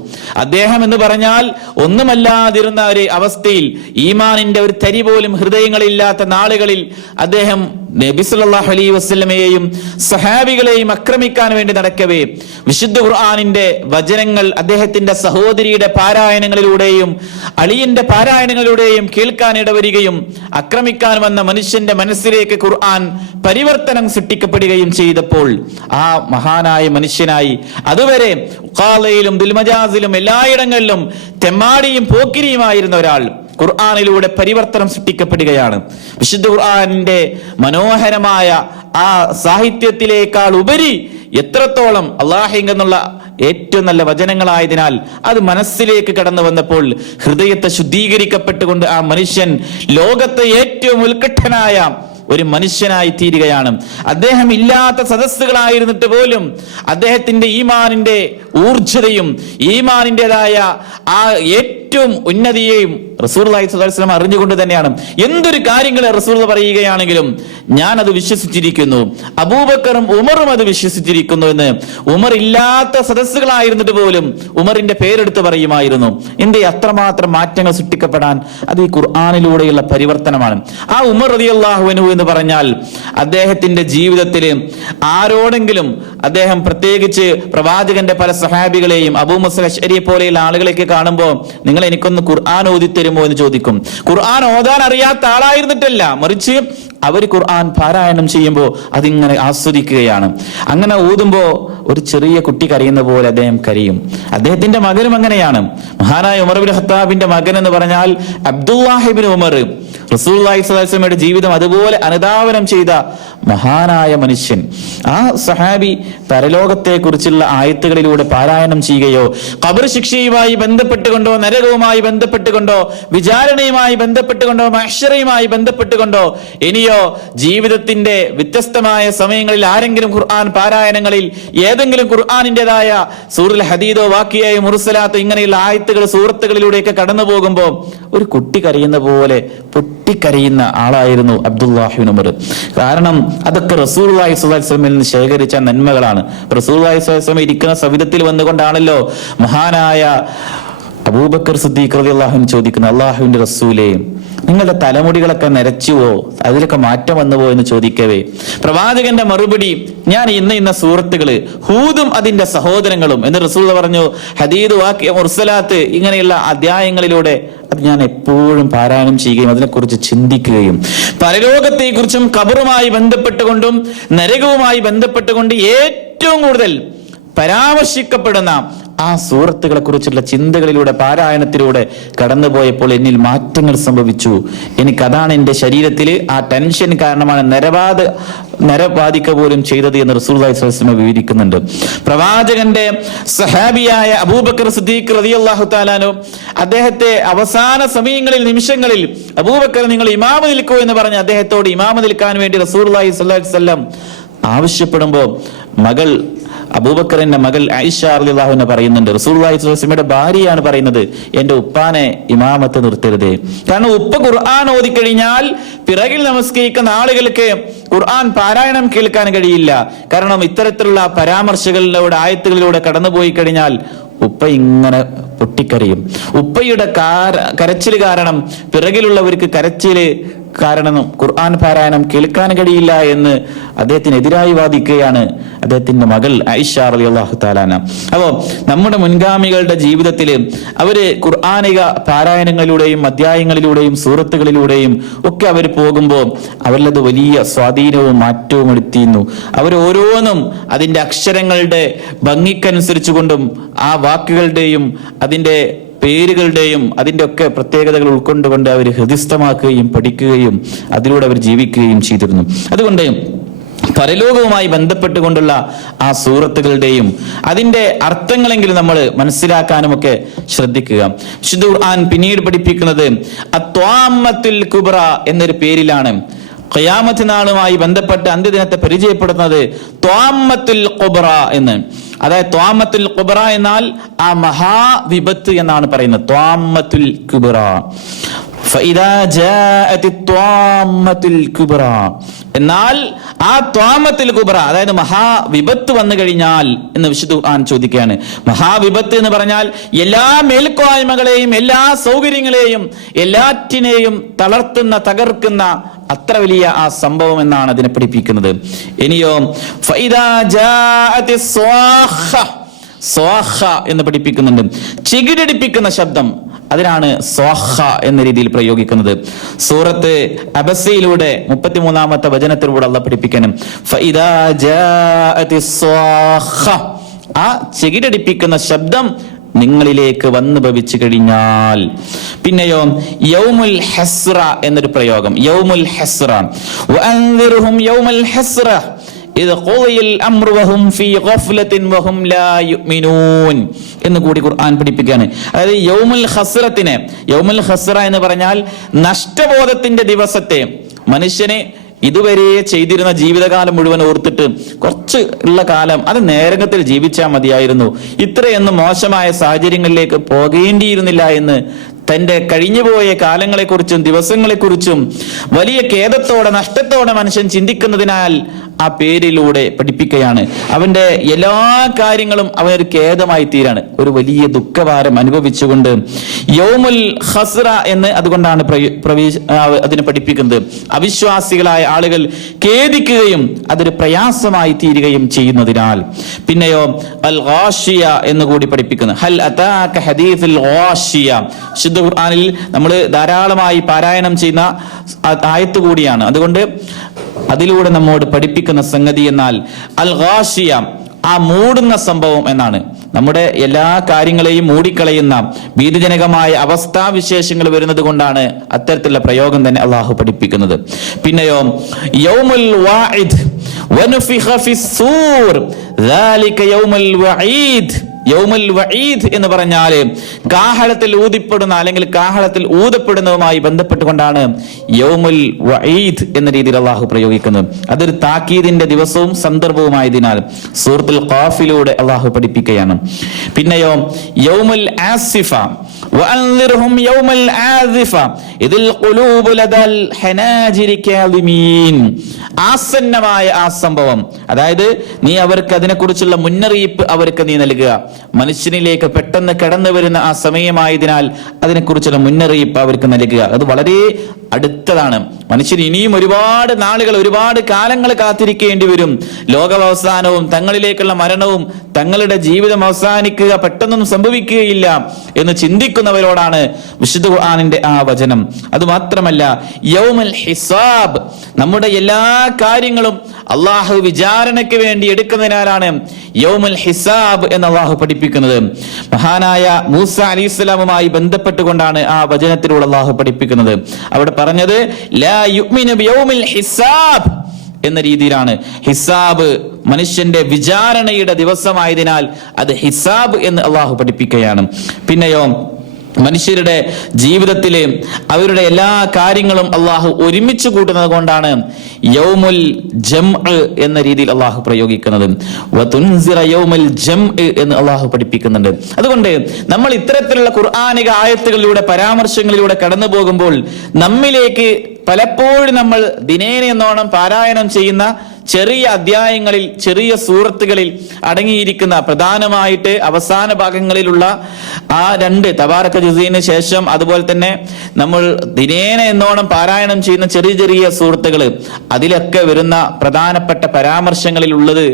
അദ്ദേഹം എന്ന് പറഞ്ഞാൽ ഒന്നുമല്ലാതിരുന്ന ഒരു അവസ്ഥയിൽ, ഈമാനിന്റെ ഒരു തരി പോലും ഹൃദയങ്ങളില്ലാത്ത നാളുകളിൽ അദ്ദേഹം നബി സല്ലല്ലാഹു അലൈഹി വസല്ലമയെയും സഹാബികളെയും ആക്രമിക്കാൻ വേണ്ടി നടക്കവേ വിശുദ്ധ ഖുർആനിന്റെ വചനങ്ങൾ അദ്ദേഹത്തിന്റെ സഹോദരിയുടെ പാരായണങ്ങളിലൂടെയും അളിയന്റെ പാരായണങ്ങളിലൂടെയും കേൾക്കാൻ ഇടവരികയും ആക്രമിക്കാൻ വന്ന മനുഷ്യന്റെ മനസ്സിലേക്ക് ഖുർആൻ പരിവർത്തനം സൃഷ്ടിക്കപ്പെടുകയും ചെയ്തപ്പോൾ ആ മഹാനായ മനുഷ്യനായി അതുവരെ ഖാലയിലും ദുൽമജാസിലും എല്ലായിടങ്ങളിലും തെമ്മാടിയും പോക്കിരിയുമായിരുന്ന ഒരാൾ ഖുർആനിലൂടെ പരിവർത്തനം സൃഷ്ടിക്കപ്പെടുകയാണ്. വിശുദ്ധ ഖുർആനിന്റെ മനോഹരമായ ആ സാഹിത്യത്തിലേക്കാൾ ഉപരി എത്രത്തോളം അല്ലാഹുവിനുള്ള ഏറ്റവും നല്ല വചനങ്ങളായതിനാൽ അത് മനസ്സിലേക്ക് കടന്നു വന്നപ്പോൾ ഹൃദയത്തെ ശുദ്ധീകരിക്കപ്പെട്ടുകൊണ്ട് ആ മനുഷ്യൻ ലോകത്തെ ഏറ്റവും ഉത്കൃഷ്ടനായ ഒരു മനുഷ്യനായി തീരുകയാണ്. അദ്ദേഹം ഇല്ലാത്ത സദസ്സുകളായിരുന്നിട്ട് പോലും അദ്ദേഹത്തിന്റെ ഈമാനിന്റെ ഊർജ്ജതയും ഈമാനിൻ്റെതായ ആ ഏറ്റവും ഉന്നതിയെയും റസൂലുള്ളാഹി സ്വല്ലല്ലാഹു അലൈഹി വസല്ലം അറിഞ്ഞുകൊണ്ട് തന്നെയാണ് എന്തൊരു കാര്യങ്ങൾ റസൂൽ പറയുകയാണെങ്കിലും ഞാൻ അത് വിശ്വസിച്ചിരിക്കുന്നു, അബൂബക്കറും ഉമറും അത് വിശ്വസിച്ചിരിക്കുന്നു എന്ന്. ഉമർ ഇല്ലാത്ത സദസ്സുകളായിരുന്നിട്ട് പോലും ഉമറിന്റെ പേരെടുത്ത് പറയുമായിരുന്നു. എന്തേ അത്രമാത്രം മാറ്റങ്ങൾ സൃഷ്ടിക്കപ്പെടാൻ? അത് ഈ ഖുർആനിലൂടെയുള്ള പരിവർത്തനമാണ്. ആ ഉമർ റളിയല്ലാഹു അൻഹു എന്ന് എന്ന് പറഞ്ഞാൽ അദ്ദേഹത്തിന്റെ ജീവിതത്തിൽ ആരോടെങ്കിലും അദ്ദേഹം പ്രത്യേകിച്ച് പ്രവാചകന്റെ പല സഹാബികളെയും അബൂ മൂസ അശ്അരിയെ പോലെയുള്ള ആളുകളെയൊക്കെ കാണുമ്പോൾ നിങ്ങൾ എനിക്കൊന്ന് ഖുർആൻ ഓതിത്തരുമോ എന്ന് ചോദിക്കും. ഖുർആൻ ഓതാൻ അറിയാത്ത ആളായിരുന്നിട്ടല്ല, മറിച്ച് അവർ ഖുർആൻ പാരായണം ചെയ്യുമ്പോൾ അതിങ്ങനെ ആസ്വദിക്കുകയാണ്. അങ്ങനെ ഊതുമ്പോൾ ഒരു ചെറിയ കുട്ടി കരയുന്ന പോലെ അദ്ദേഹം കരയും. അദ്ദേഹത്തിന്റെ മകനും അങ്ങനെയാണ്. മഹാനായ ഉമർ ഇബ്നു ഖത്താബിന്റെ മകൻ എന്ന് പറഞ്ഞാൽ അബ്ദുല്ലാഹ് ഇബ്നു ഉമർ, റസൂലുള്ളാഹി സ്വല്ലല്ലാഹു അലൈഹി വസല്ലമയുടെ ജീവിതം അതുപോലെ അനുധാവനം ചെയ്ത മഹാനായ മനുഷ്യൻ. ആ സഹാബി പരലോകത്തെ കുറിച്ചുള്ള ആയത്തുകളിലൂടെ പാരായണം ചെയ്യുകയോ ഖബർ ശിക്ഷയുമായി ബന്ധപ്പെട്ടുകൊണ്ടോ നരകവുമായി ബന്ധപ്പെട്ടുകൊണ്ടോ വിചാരണയുമായി ബന്ധപ്പെട്ടുകൊണ്ടോ മഹ്ശറയുമായി ബന്ധപ്പെട്ടുകൊണ്ടോ ഇനിയോ ജീവിതത്തിന്റെ വ്യത്യസ്തമായ സമയങ്ങളിൽ ആരെങ്കിലും ഖുർആൻ പാരായണങ്ങളിൽ ഏതെങ്കിലും ഖുർആനിൻ്റെതായ സൂറത്തുൽ ഹദീദോ വാക്കിയായോ മുർസലാത്തോ ഇങ്ങനെയുള്ള ആയത്തുകൾ സൂറത്തുകളിലൂടെയൊക്കെ കടന്നു പോകുമ്പോൾ ഒരു കുട്ടി കരയുന്ന പോലെ പൊട്ടിക്കരയുന്ന ആളായിരുന്നു അബ്ദുല്ലാഹി ഇബ്നു ഉമർ. കാരണം അതൊക്കെ റസൂലുള്ളാഹി സ്വല്ലല്ലാഹു അലൈഹി വസല്ലമയിൽ നിന്ന് ശേഖരിച്ച നന്മകളാണ്. റസൂലുള്ളാഹി സ്വല്ലല്ലാഹു അലൈഹി വസല്ലം ഇരിക്കുന്ന സവിധത്തിൽ വന്നുകൊണ്ടാണല്ലോ മഹാനായ അബൂബക്കർ സിദ്ദീഖ് റളിയല്ലാഹു അൻഹു ചോദിക്കുന്നത്, അല്ലാഹുവിന്റെ റസൂലേ, നിങ്ങളുടെ തലമുടികളൊക്കെ നരച്ചുവോ, അതിലൊക്കെ മാറ്റം വന്നുവോ എന്ന് ചോദിക്കവേ പ്രവാചകന്റെ മറുപടി, ഞാൻ ഇന്ന സൂറത്തുകള് ഹൂദും അതിന്റെ സഹോദരങ്ങളും എന്ന് റസൂൽ പറഞ്ഞു. ഹദീദ് വാക്യ മുർസലാത്ത് ഇങ്ങനെയുള്ള അധ്യായങ്ങളിലൂടെ അത് ഞാൻ എപ്പോഴും പാരായണം ചെയ്യുകയും അതിനെക്കുറിച്ച് ചിന്തിക്കുകയും പരലോകത്തെ കുറിച്ചും ഖബറുമായി ബന്ധപ്പെട്ടുകൊണ്ടും നരകവുമായി ബന്ധപ്പെട്ടുകൊണ്ട് ഏറ്റവും കൂടുതൽ പരാമർശിക്കപ്പെടുന്ന ആ സൂറത്തുകളെ കുറിച്ചുള്ള ചിന്തകളിലൂടെ പാരായണത്തിലൂടെ കടന്നുപോയപ്പോൾ എന്നിൽ മാറ്റങ്ങൾ സംഭവിച്ചു. എനിക്കതാണ് എൻ്റെ ശരീരത്തിൽ ആ ടെൻഷൻ കാരണമാണ് നരബാധിക്ക പോലും ചെയ്തത് എന്ന് റസൂലുള്ളാഹി സ്വല്ലല്ലാഹു അലൈഹി വസല്ലം വിവരിക്കുന്നുണ്ട്. പ്രവാചകന്റെ സഹാബിയായ അബൂബക്കർ സിദ്ദീഖ് റളിയല്ലാഹു തആല അൻഹു അദ്ദേഹത്തെ അവസാന സമയങ്ങളിൽ നിമിഷങ്ങളിൽ അബൂബക്കർ നിങ്ങൾ ഇമാമ നിൽക്കൂ എന്ന് പറഞ്ഞ് അദ്ദേഹത്തോട് ഇമാമ നിൽക്കാൻ വേണ്ടി റസൂലുള്ളാഹി സ്വല്ലല്ലാഹു അലൈഹി വസല്ലം ആവശ്യപ്പെടുമ്പോൾ മകൾ അബൂബക്കറിന്റെ മകൾ ആയിഷ റളിയല്ലാഹു അൻഹ പറയുന്നുണ്ട്, റസൂലുള്ളാഹി സ്വല്ലല്ലാഹു അലൈഹി വസല്ലമയുടെ ഭാര്യയാണ് പറയുന്നത്, എന്റെ ഉപ്പാനെ ഇമാമത്ത് നിർത്തരുതേ. കാരണം ഉപ്പ ഖുർആൻ ഓതിക്കഴിഞ്ഞാൽ പിറകിൽ നമസ്കരിക്കുന്ന ആളുകൾക്ക് ഖുർആൻ പാരായണം കേൾക്കാൻ കഴിയില്ല. കാരണം ഇത്തരത്തിലുള്ള പരാമർശങ്ങളിലൂടെ ആയത്തുകളിലൂടെ കടന്നുപോയി കഴിഞ്ഞാൽ ഉപ്പ ഇങ്ങനെ പൊട്ടിക്കരയും. ഉപ്പയുടെ കരച്ചില് കാരണം പിറകിലുള്ളവർക്ക് കരച്ചില് കാരണം ഖുർആൻ പാരായണം കേൾക്കാൻ കഴിയില്ല എന്ന് അദ്ദേഹത്തിനെതിരായി വാദിക്കുകയാണ് അദ്ദേഹത്തിന്റെ മകൾ ആയിഷ റളിയല്ലാഹു തആല അൻഹ. അപ്പോ നമ്മുടെ മുൻഗാമികളുടെ ജീവിതത്തിൽ അവര് ഖുർആനിക പാരായണങ്ങളിലൂടെയും അധ്യായങ്ങളിലൂടെയും സൂറത്തുകളിലൂടെയും ഒക്കെ അവർ പോകുമ്പോൾ അവരിലത് വലിയ സ്വാധീനവും മാറ്റവും എടുത്തിരുന്നു. അവർ ഓരോന്നും അതിന്റെ അക്ഷരങ്ങളുടെ ഭംഗിക്കനുസരിച്ചു കൊണ്ടും ആ വാക്കുകളുടെയും അതിന്റെ പേരുകളുടെയും അതിന്റെ ഒക്കെ പ്രത്യേകതകൾ ഉൾക്കൊണ്ടുകൊണ്ട് അവർ ഹൃദിസ്ഥമാക്കുകയും പഠിക്കുകയും അതിലൂടെ അവർ ജീവിക്കുകയും ചെയ്തിരുന്നു. അതുകൊണ്ട് പരലോകവുമായി ബന്ധപ്പെട്ടുകൊണ്ടുള്ള ആ സൂറത്തുകളുടെയും അതിന്റെ അർത്ഥങ്ങളെങ്കിലും നമ്മൾ മനസ്സിലാക്കാനും ഒക്കെ ശ്രദ്ധിക്കുക. വിശുദ്ധ ഖുർആൻ പിന്നീട് പഠിപ്പിക്കുന്നത് അത്വാമ്മത്തുൽ കുബ്ര എന്നൊരു പേരിലാണ്. ഖിയാമത്ത് നാളുമായി ബന്ധപ്പെട്ട് അന്ത്യദിനത്തെ പരിചയപ്പെടുത്തുന്നത് ത്വാമ്മത്തുൽ കുബ്ര എന്ന്. അതായത് ത്വാമ്മത്തുൽ കുബ്ര എന്നാൽ ആ മഹാവിപത്ത് എന്നാണ് പറയുന്നത്. ത്വാമ്മത്തുൽ കുബ്ര ഫഇദാ ജാഅത് ത്വാമ്മത്തുൽ കുബ്ര എന്നാൽ ആ ത്വാമത്തുൽ കുബ്ര അതായത് മഹാവിപത്ത് വന്നു കഴിഞ്ഞാൽ എന്ന് വിശുദ്ധ ഖുർആൻ ചോദിക്കുകയാണ്. മഹാവിപത്ത് എന്ന് പറഞ്ഞാൽ എല്ലാ മേൽക്കോയ്മകളെയും എല്ലാ സൗകര്യങ്ങളെയും എല്ലാറ്റിനെയും തളർത്തുന്ന തകർക്കുന്ന അത്ര വലിയ ആ സംഭവം എന്നാണ് അതിനെ പഠിപ്പിക്കുന്നത്. ഇനിയോ ഫഇദാ ജാഅത് സ്വാഖ എന്ന് പഠിപ്പിക്കുന്നുണ്ട്. ചികിടടിപ്പിക്കുന്ന ശബ്ദം, അതിനാണ് സ്വാഖ എന്ന രീതിയിൽ പ്രയോഗിക്കുന്നത്. സൂറത്ത് അബസയിലൂടെ 33-ാമത്തെ വചനത്തിലൂടെ അല്ലാഹു പഠിപ്പിക്കണം ഫഇദാ ജാഅത് സ്വാഖ, ആ ചികിടടിപ്പിക്കുന്ന ശബ്ദം നിങ്ങളിലേക്ക് വന്നു ഭവിച്ചു കഴിഞ്ഞാൽ. പിന്നെയോ യൗമുൽ ഹസ്ര എന്നൊരു പ്രയോഗം, യൗമുൽ ഹസ്ര വഅൻദിർഹും യൗമുൽ ഹസ്ര ഇദ് ഖുദിയൽ അംറു വഹും ഫീ ഗഫ്ലത്തിൻ വഹും ലാ യുഅ്മിനൂൻ എന്ന് കൂടി ഖുർആൻ പഠിപ്പിക്കുകയാണ്. അതായത് യൗമുൽ ഹസ്റത്തിനെ, യൗമുൽ ഹസ്ര എന്ന് പറഞ്ഞാൽ നഷ്ടബോധത്തിന്റെ ദിവസത്തെ മനുഷ്യനെ ഇതുവരെ ചെയ്തിരുന്ന ജീവിതകാലം മുഴുവൻ ഓർത്തിട്ട് കുറച്ച് ഉള്ള കാലം അത് നേരത്തിൽ ജീവിച്ചാൽ മതിയായിരുന്നു, ഇത്രയൊന്നും മോശമായ സാഹചര്യങ്ങളിലേക്ക് പോകേണ്ടിയിരുന്നില്ല എന്ന് തന്റെ കഴിഞ്ഞുപോയ കാലങ്ങളെക്കുറിച്ചും ദിവസങ്ങളെക്കുറിച്ചും വലിയ ഖേദത്തോടെ നഷ്ടത്തോടെ മനുഷ്യൻ ചിന്തിക്കുന്നതിനാൽ ആ പേരിലൂടെ പഠിപ്പിക്കുകയാണ്. അവന്റെ എല്ലാ കാര്യങ്ങളും അവനൊരു ഖേദമായി തീരാണ്, ഒരു വലിയ ദുഃഖഭാരം അനുഭവിച്ചുകൊണ്ട്. യൗമുൽ ഖസ്റ എന്ന് അതുകൊണ്ടാണ് അതിനെ പഠിപ്പിക്കുന്നത്. അവിശ്വാസികളായ ആളുകൾ ഖേദിക്കുകയും അതൊരു പ്രയാസമായി തീരുകയും ചെയ്യുന്നതിനാൽ. പിന്നെയോ അൽ ഗാഷിയ എന്ന് കൂടി പഠിപ്പിക്കുന്നു. ഹൽ അതാക ഹദീസുൽ ഗാഷിയ, ശുദ്ധ ഖുർആനിൽ നമ്മൾ ധാരാളമായി പാരായണം ചെയ്യുന്ന ആയത്ത് കൂടിയാണ്. അതുകൊണ്ട് അതിലൂടെ നമ്മോട് പഠിപ്പിക്കുന്ന സംഗതി എന്നാൽ അൽ ഗാഷിയ, ആ മൂടുന്ന സംഭവം എന്നാണ്. നമ്മുടെ എല്ലാ കാര്യങ്ങളെയും മൂടിക്കളയുന്ന ഭീതിജനകമായ അവസ്ഥാവിശേഷങ്ങൾ വരുന്നത് കൊണ്ടാണ് അത്തരത്തിലുള്ള പ്രയോഗം തന്നെ അള്ളാഹു പഠിപ്പിക്കുന്നത്. പിന്നെയോ യൗമുൽ വാഇദ് വനുഫിഖ ഫിസ്സൂർ ദാലിക യൗമുൽ വഈദ്. യൗമുൽ വഈദ് എന്ന് പറഞ്ഞാൽ കാഹളത്തിൽ ഊതിപ്പെടുന്ന അല്ലെങ്കിൽ കാഹളത്തിൽ ഊതപ്പെടുന്നതുമായി ബന്ധപ്പെട്ടുകൊണ്ടാണ് യൗമുൽ വഈദ് എന്ന രീതിയിൽ അള്ളാഹു പ്രയോഗിക്കുന്നത്. അതൊരു താക്കീദിന്റെ ദിവസവും സന്ദർഭവുമായതിനാൽ സൂറത്തുൽ ഖാഫിലൂടെ അള്ളാഹു പഠിപ്പിക്കുകയാണ്. പിന്നെയോ യൗമുൽ ആസിഫ വഅൻദിർഹും യൗമൽ ആസിഫ ഇദിൽ ഖുലൂബു ലദൽ ഹനാജിരി കാദിമീൻ. ആസന്നമായ ആ സംഭവം, അതായത് നീ അവർക്ക് അതിനെക്കുറിച്ചുള്ള മുന്നറിയിപ്പ് അവർക്ക് നീ നൽകുക. മനുഷ്യനിലേക്ക് പെട്ടെന്ന് കടന്നു വരുന്ന ആ സമയമായതിനാൽ അതിനെക്കുറിച്ചുള്ള മുന്നറിയിപ്പ് അവർക്ക് നൽകുക. അത് വളരെ അടുത്തതാണ്. മനുഷ്യൻ ഇനിയും ഒരുപാട് നാളുകൾ, ഒരുപാട് കാലങ്ങൾ കാത്തിരിക്കേണ്ടി വരും. ലോകാവസാനവും തങ്ങളിലേക്കുള്ള മരണവും തങ്ങളുടെ ജീവിതം അവസാനിക്കുക പെട്ടെന്നൊന്നും സംഭവിക്കുകയില്ല എന്ന് ചിന്തിക്കുന്നവരോടാണ് വിശുദ്ധ ഖുർആനിന്റെ ആ വചനം. അതുമാത്രമല്ല യൗമുൽ ഹിസാബ്, നമ്മുടെ എല്ലാ കാര്യങ്ങളും അള്ളാഹു വിചാരണയ്ക്ക് വേണ്ടി എടുക്കുന്നതിനാലാണ് യൗമുൽ ഹിസാബ് എന്ന് അള്ളാഹു പഠിപ്പിക്കുന്നത്. മഹാനായ മൂസ അലൈഹിസ്സലാമുമായി ബന്ധപ്പെട്ടുകൊണ്ടാണ് ആ വചനത്തിലൂടെ അള്ളാഹു പഠിപ്പിക്കുന്നത്. അവിടെ പറഞ്ഞത് ലാ യുഅ്മിനു ബിയൗമിൽ ഹിസാബ് എന്ന രീതിയിലാണ്. ഹിസാബ് മനുഷ്യന്റെ വിചാരണയുടെ ദിവസമായതിനാൽ അത് ഹിസാബ് എന്ന് അള്ളാഹു പഠിപ്പിക്കുകയാണ്. പിന്നെയോ മനുഷ്യരുടെ ജീവിതത്തിലെ അവരുടെ എല്ലാ കാര്യങ്ങളും അള്ളാഹു ഒരുമിച്ച് കൂട്ടുന്നത് കൊണ്ടാണ് യൗമുൽ ജംഅ് എന്ന രീതിയിൽ അള്ളാഹു പ്രയോഗിക്കുന്നത്. വതുൻസിറ യൗമുൽ ജംഅ് എന്ന് അള്ളാഹു പഠിപ്പിക്കുന്നുണ്ട്. അതുകൊണ്ട് നമ്മൾ ഇത്തരത്തിലുള്ള ഖുർആനിക ആയത്തുകളിലൂടെ പരാമർശങ്ങളിലൂടെ കടന്നു പോകുമ്പോൾ നമ്മിലേക്ക് പലപ്പോഴും നമ്മൾ ദിനേന എന്നോണം പാരായണം ചെയ്യുന്ന ചെറിയ അധ്യായങ്ങളിൽ, ചെറിയ സൂറത്തുകളിൽ അടങ്ങിയിരിക്കുന്ന പ്രധാനമായിട്ട് അവസാന ഭാഗങ്ങളിലുള്ള ആ 2 തബാറക ജുസീന് ശേഷം അതുപോലെ തന്നെ നമ്മൾ ദിനേന എന്നോണം പാരായണം ചെയ്യുന്ന ചെറിയ ചെറിയ സൂറത്തുകൾ, അതിലൊക്കെ വരുന്ന പ്രധാനപ്പെട്ട പരാമർശങ്ങളിൽ ഉള്ളത്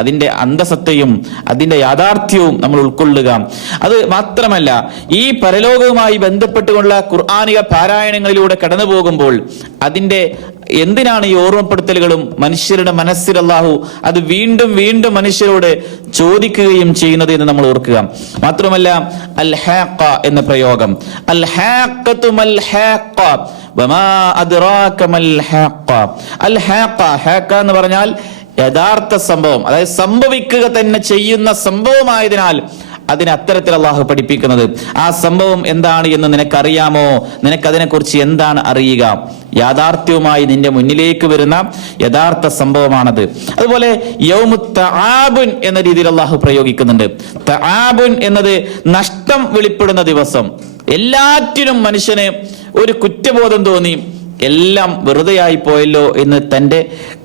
അതിന്റെ അന്തസത്തയും അതിന്റെ യാഥാർത്ഥ്യവും നമ്മൾ ഉൾക്കൊള്ളുക. അത് മാത്രമല്ല ഈ പരലോകവുമായി ബന്ധപ്പെട്ടുകൊണ്ടുള്ള ഖുർആനിക പാരായണങ്ങളിലൂടെ കടന്നു പോകുമ്പോൾ അതിന്റെ എന്തിനാണ് ഈ ഓർമ്മപ്പെടുത്തലുകളും മനുഷ്യരുടെ മനസ്സിൽ അല്ലാഹു അത് വീണ്ടും വീണ്ടും മനുഷ്യരോട് ചോദിക്കുകയും ചെയ്യുന്നത് എന്ന് നമ്മൾ ഓർക്കുക. മാത്രമല്ല അൽ ഹാഖ എന്ന പ്രയോഗം, അൽ ഹാഖതു മൽ ഹാഖ വമാ അദ്റാക മൽ ഹാഖ. അൽ ഹാഖ, ഹാഖ എന്ന് പറഞ്ഞാൽ യഥാർത്ഥ സംഭവം, അതായത് സംഭവിക്കുക തന്നെ ചെയ്യുന്ന സംഭവമായതിനാൽ അതിന് അത്തരത്തിൽ അള്ളാഹു പഠിപ്പിക്കുന്നത്. ആ സംഭവം എന്താണ് എന്ന് നിനക്കറിയാമോ? നിനക്കതിനെ കുറിച്ച് എന്താണ് അറിയുക? യാഥാർത്ഥ്യവുമായി നിന്റെ മുന്നിലേക്ക് വരുന്ന യഥാർത്ഥ സംഭവമാണത്. അതുപോലെ യൗമുത് തആബുൻ എന്ന രീതിയിൽ അള്ളാഹു പ്രയോഗിക്കുന്നുണ്ട്. തആബുൻ എന്നത് നഷ്ടം വെളിപ്പെടുന്ന ദിവസം. എല്ലാറ്റിനും മനുഷ്യന് ഒരു കുറ്റബോധം തോന്നി, എല്ലാം വെറുതെയായി പോയല്ലോ എന്ന് തൻ്റെ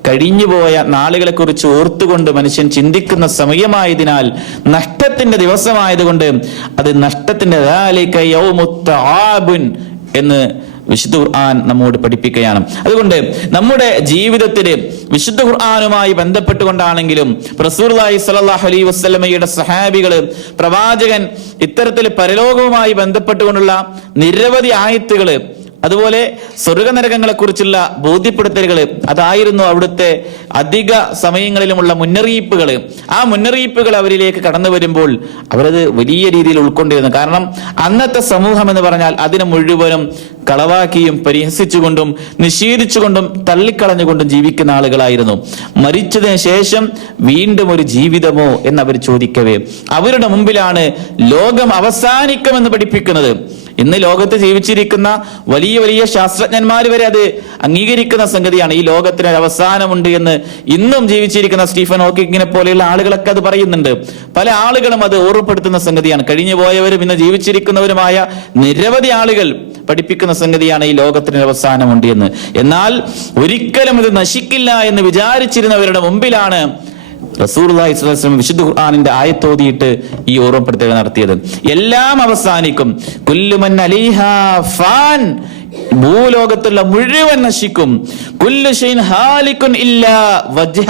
കഴിഞ്ഞുപോയ നാളുകളെ കുറിച്ച് ഓർത്തുകൊണ്ട് മനുഷ്യൻ ചിന്തിക്കുന്ന സമയമായതിനാൽ, നഷ്ടത്തിന്റെ ദിവസമായതുകൊണ്ട് അത് നഷ്ടത്തിന്റെ എന്ന് വിശുദ്ധ ഖുർആൻ നമ്മോട് പഠിപ്പിക്കുകയാണ്. അതുകൊണ്ട് നമ്മുടെ ജീവിതത്തിൽ വിശുദ്ധ ഖുർആനുമായി ബന്ധപ്പെട്ടുകൊണ്ടാണെങ്കിലും റസൂലുള്ളാഹി സ്വല്ലല്ലാഹു അലൈഹി വസല്ലമയുടെ സഹാബികള്, പ്രവാചകൻ ഇത്തരത്തിൽ പരലോകവുമായി ബന്ധപ്പെട്ടുകൊണ്ടുള്ള നിരവധി ആയത്തുകള്, അതുപോലെ സ്വർഗനരകങ്ങളെ കുറിച്ചുള്ള ബോധ്യപ്പെടുത്തലുകൾ, അതായിരുന്നു അവിടുത്തെ അധിക സമയങ്ങളിലുമുള്ള മുന്നറിയിപ്പുകൾ. ആ മുന്നറിയിപ്പുകൾ അവരിലേക്ക് കടന്നു വരുമ്പോൾ അവരത് വലിയ രീതിയിൽ ഉൾക്കൊണ്ടിരുന്നു. കാരണം അന്നത്തെ സമൂഹം എന്ന് പറഞ്ഞാൽ അതിനെ മുഴുവനും കളവാക്കിയും പരിഹസിച്ചുകൊണ്ടും നിഷേധിച്ചുകൊണ്ടും തള്ളിക്കളഞ്ഞുകൊണ്ടും ജീവിക്കുന്ന ആളുകളായിരുന്നു. മരിച്ചതിന് ശേഷം വീണ്ടും ഒരു ജീവിതമോ എന്നവർ ചോദിക്കവേ അവരുടെ മുമ്പിലാണ് ലോകം അവസാനിക്കുമെന്ന് പഠിപ്പിക്കുന്നത്. ഇന്ന് ലോകത്ത് ജീവിച്ചിരിക്കുന്ന വലിയ വലിയ വലിയ ശാസ്ത്രജ്ഞന്മാർ വരെ അത് അംഗീകരിക്കുന്ന സംഗതിയാണ്. ഈ ലോകത്തിന് ഒരു അവസാനമുണ്ട് എന്ന് ഇന്നും ജീവിച്ചിരിക്കുന്ന സ്റ്റീഫൻ ഹോക്കിങ്ങിനെ പോലെയുള്ള ആളുകളൊക്കെ അത് പറയുന്നുണ്ട്. പല ആളുകളും അത് ഓർമ്മപ്പെടുത്തുന്ന സംഗതിയാണ്. കഴിഞ്ഞു പോയവരും ഇന്ന് ജീവിച്ചിരിക്കുന്നവരുമായ നിരവധി ആളുകൾ പഠിപ്പിക്കുന്ന സംഗതിയാണ് ഈ ലോകത്തിന് അവസാനമുണ്ട് എന്ന്. എന്നാൽ ഒരിക്കലും ഇത് നശിക്കില്ല എന്ന് വിചാരിച്ചിരുന്നവരുടെ മുമ്പിലാണ് റസൂലുള്ളാഹി സ്വല്ലല്ലാഹു അലൈഹി വസല്ലം വിശുദ്ധ ഖുർആനിന്റെ ആയത്തോതിയിട്ട് ഈ ഓർമ്മപ്പെടുത്തൽ നടത്തിയത്. എല്ലാം അവസാനിക്കും. കുല്ലു മൻ അലൈഹാ ഫാൻ, ഭൂലോകത്തുള്ള മുഴുവൻ നശിക്കും. കുല്ലു ഷൈൻ ഹാലികുൻ ഇല്ലാ വജ്ഹ,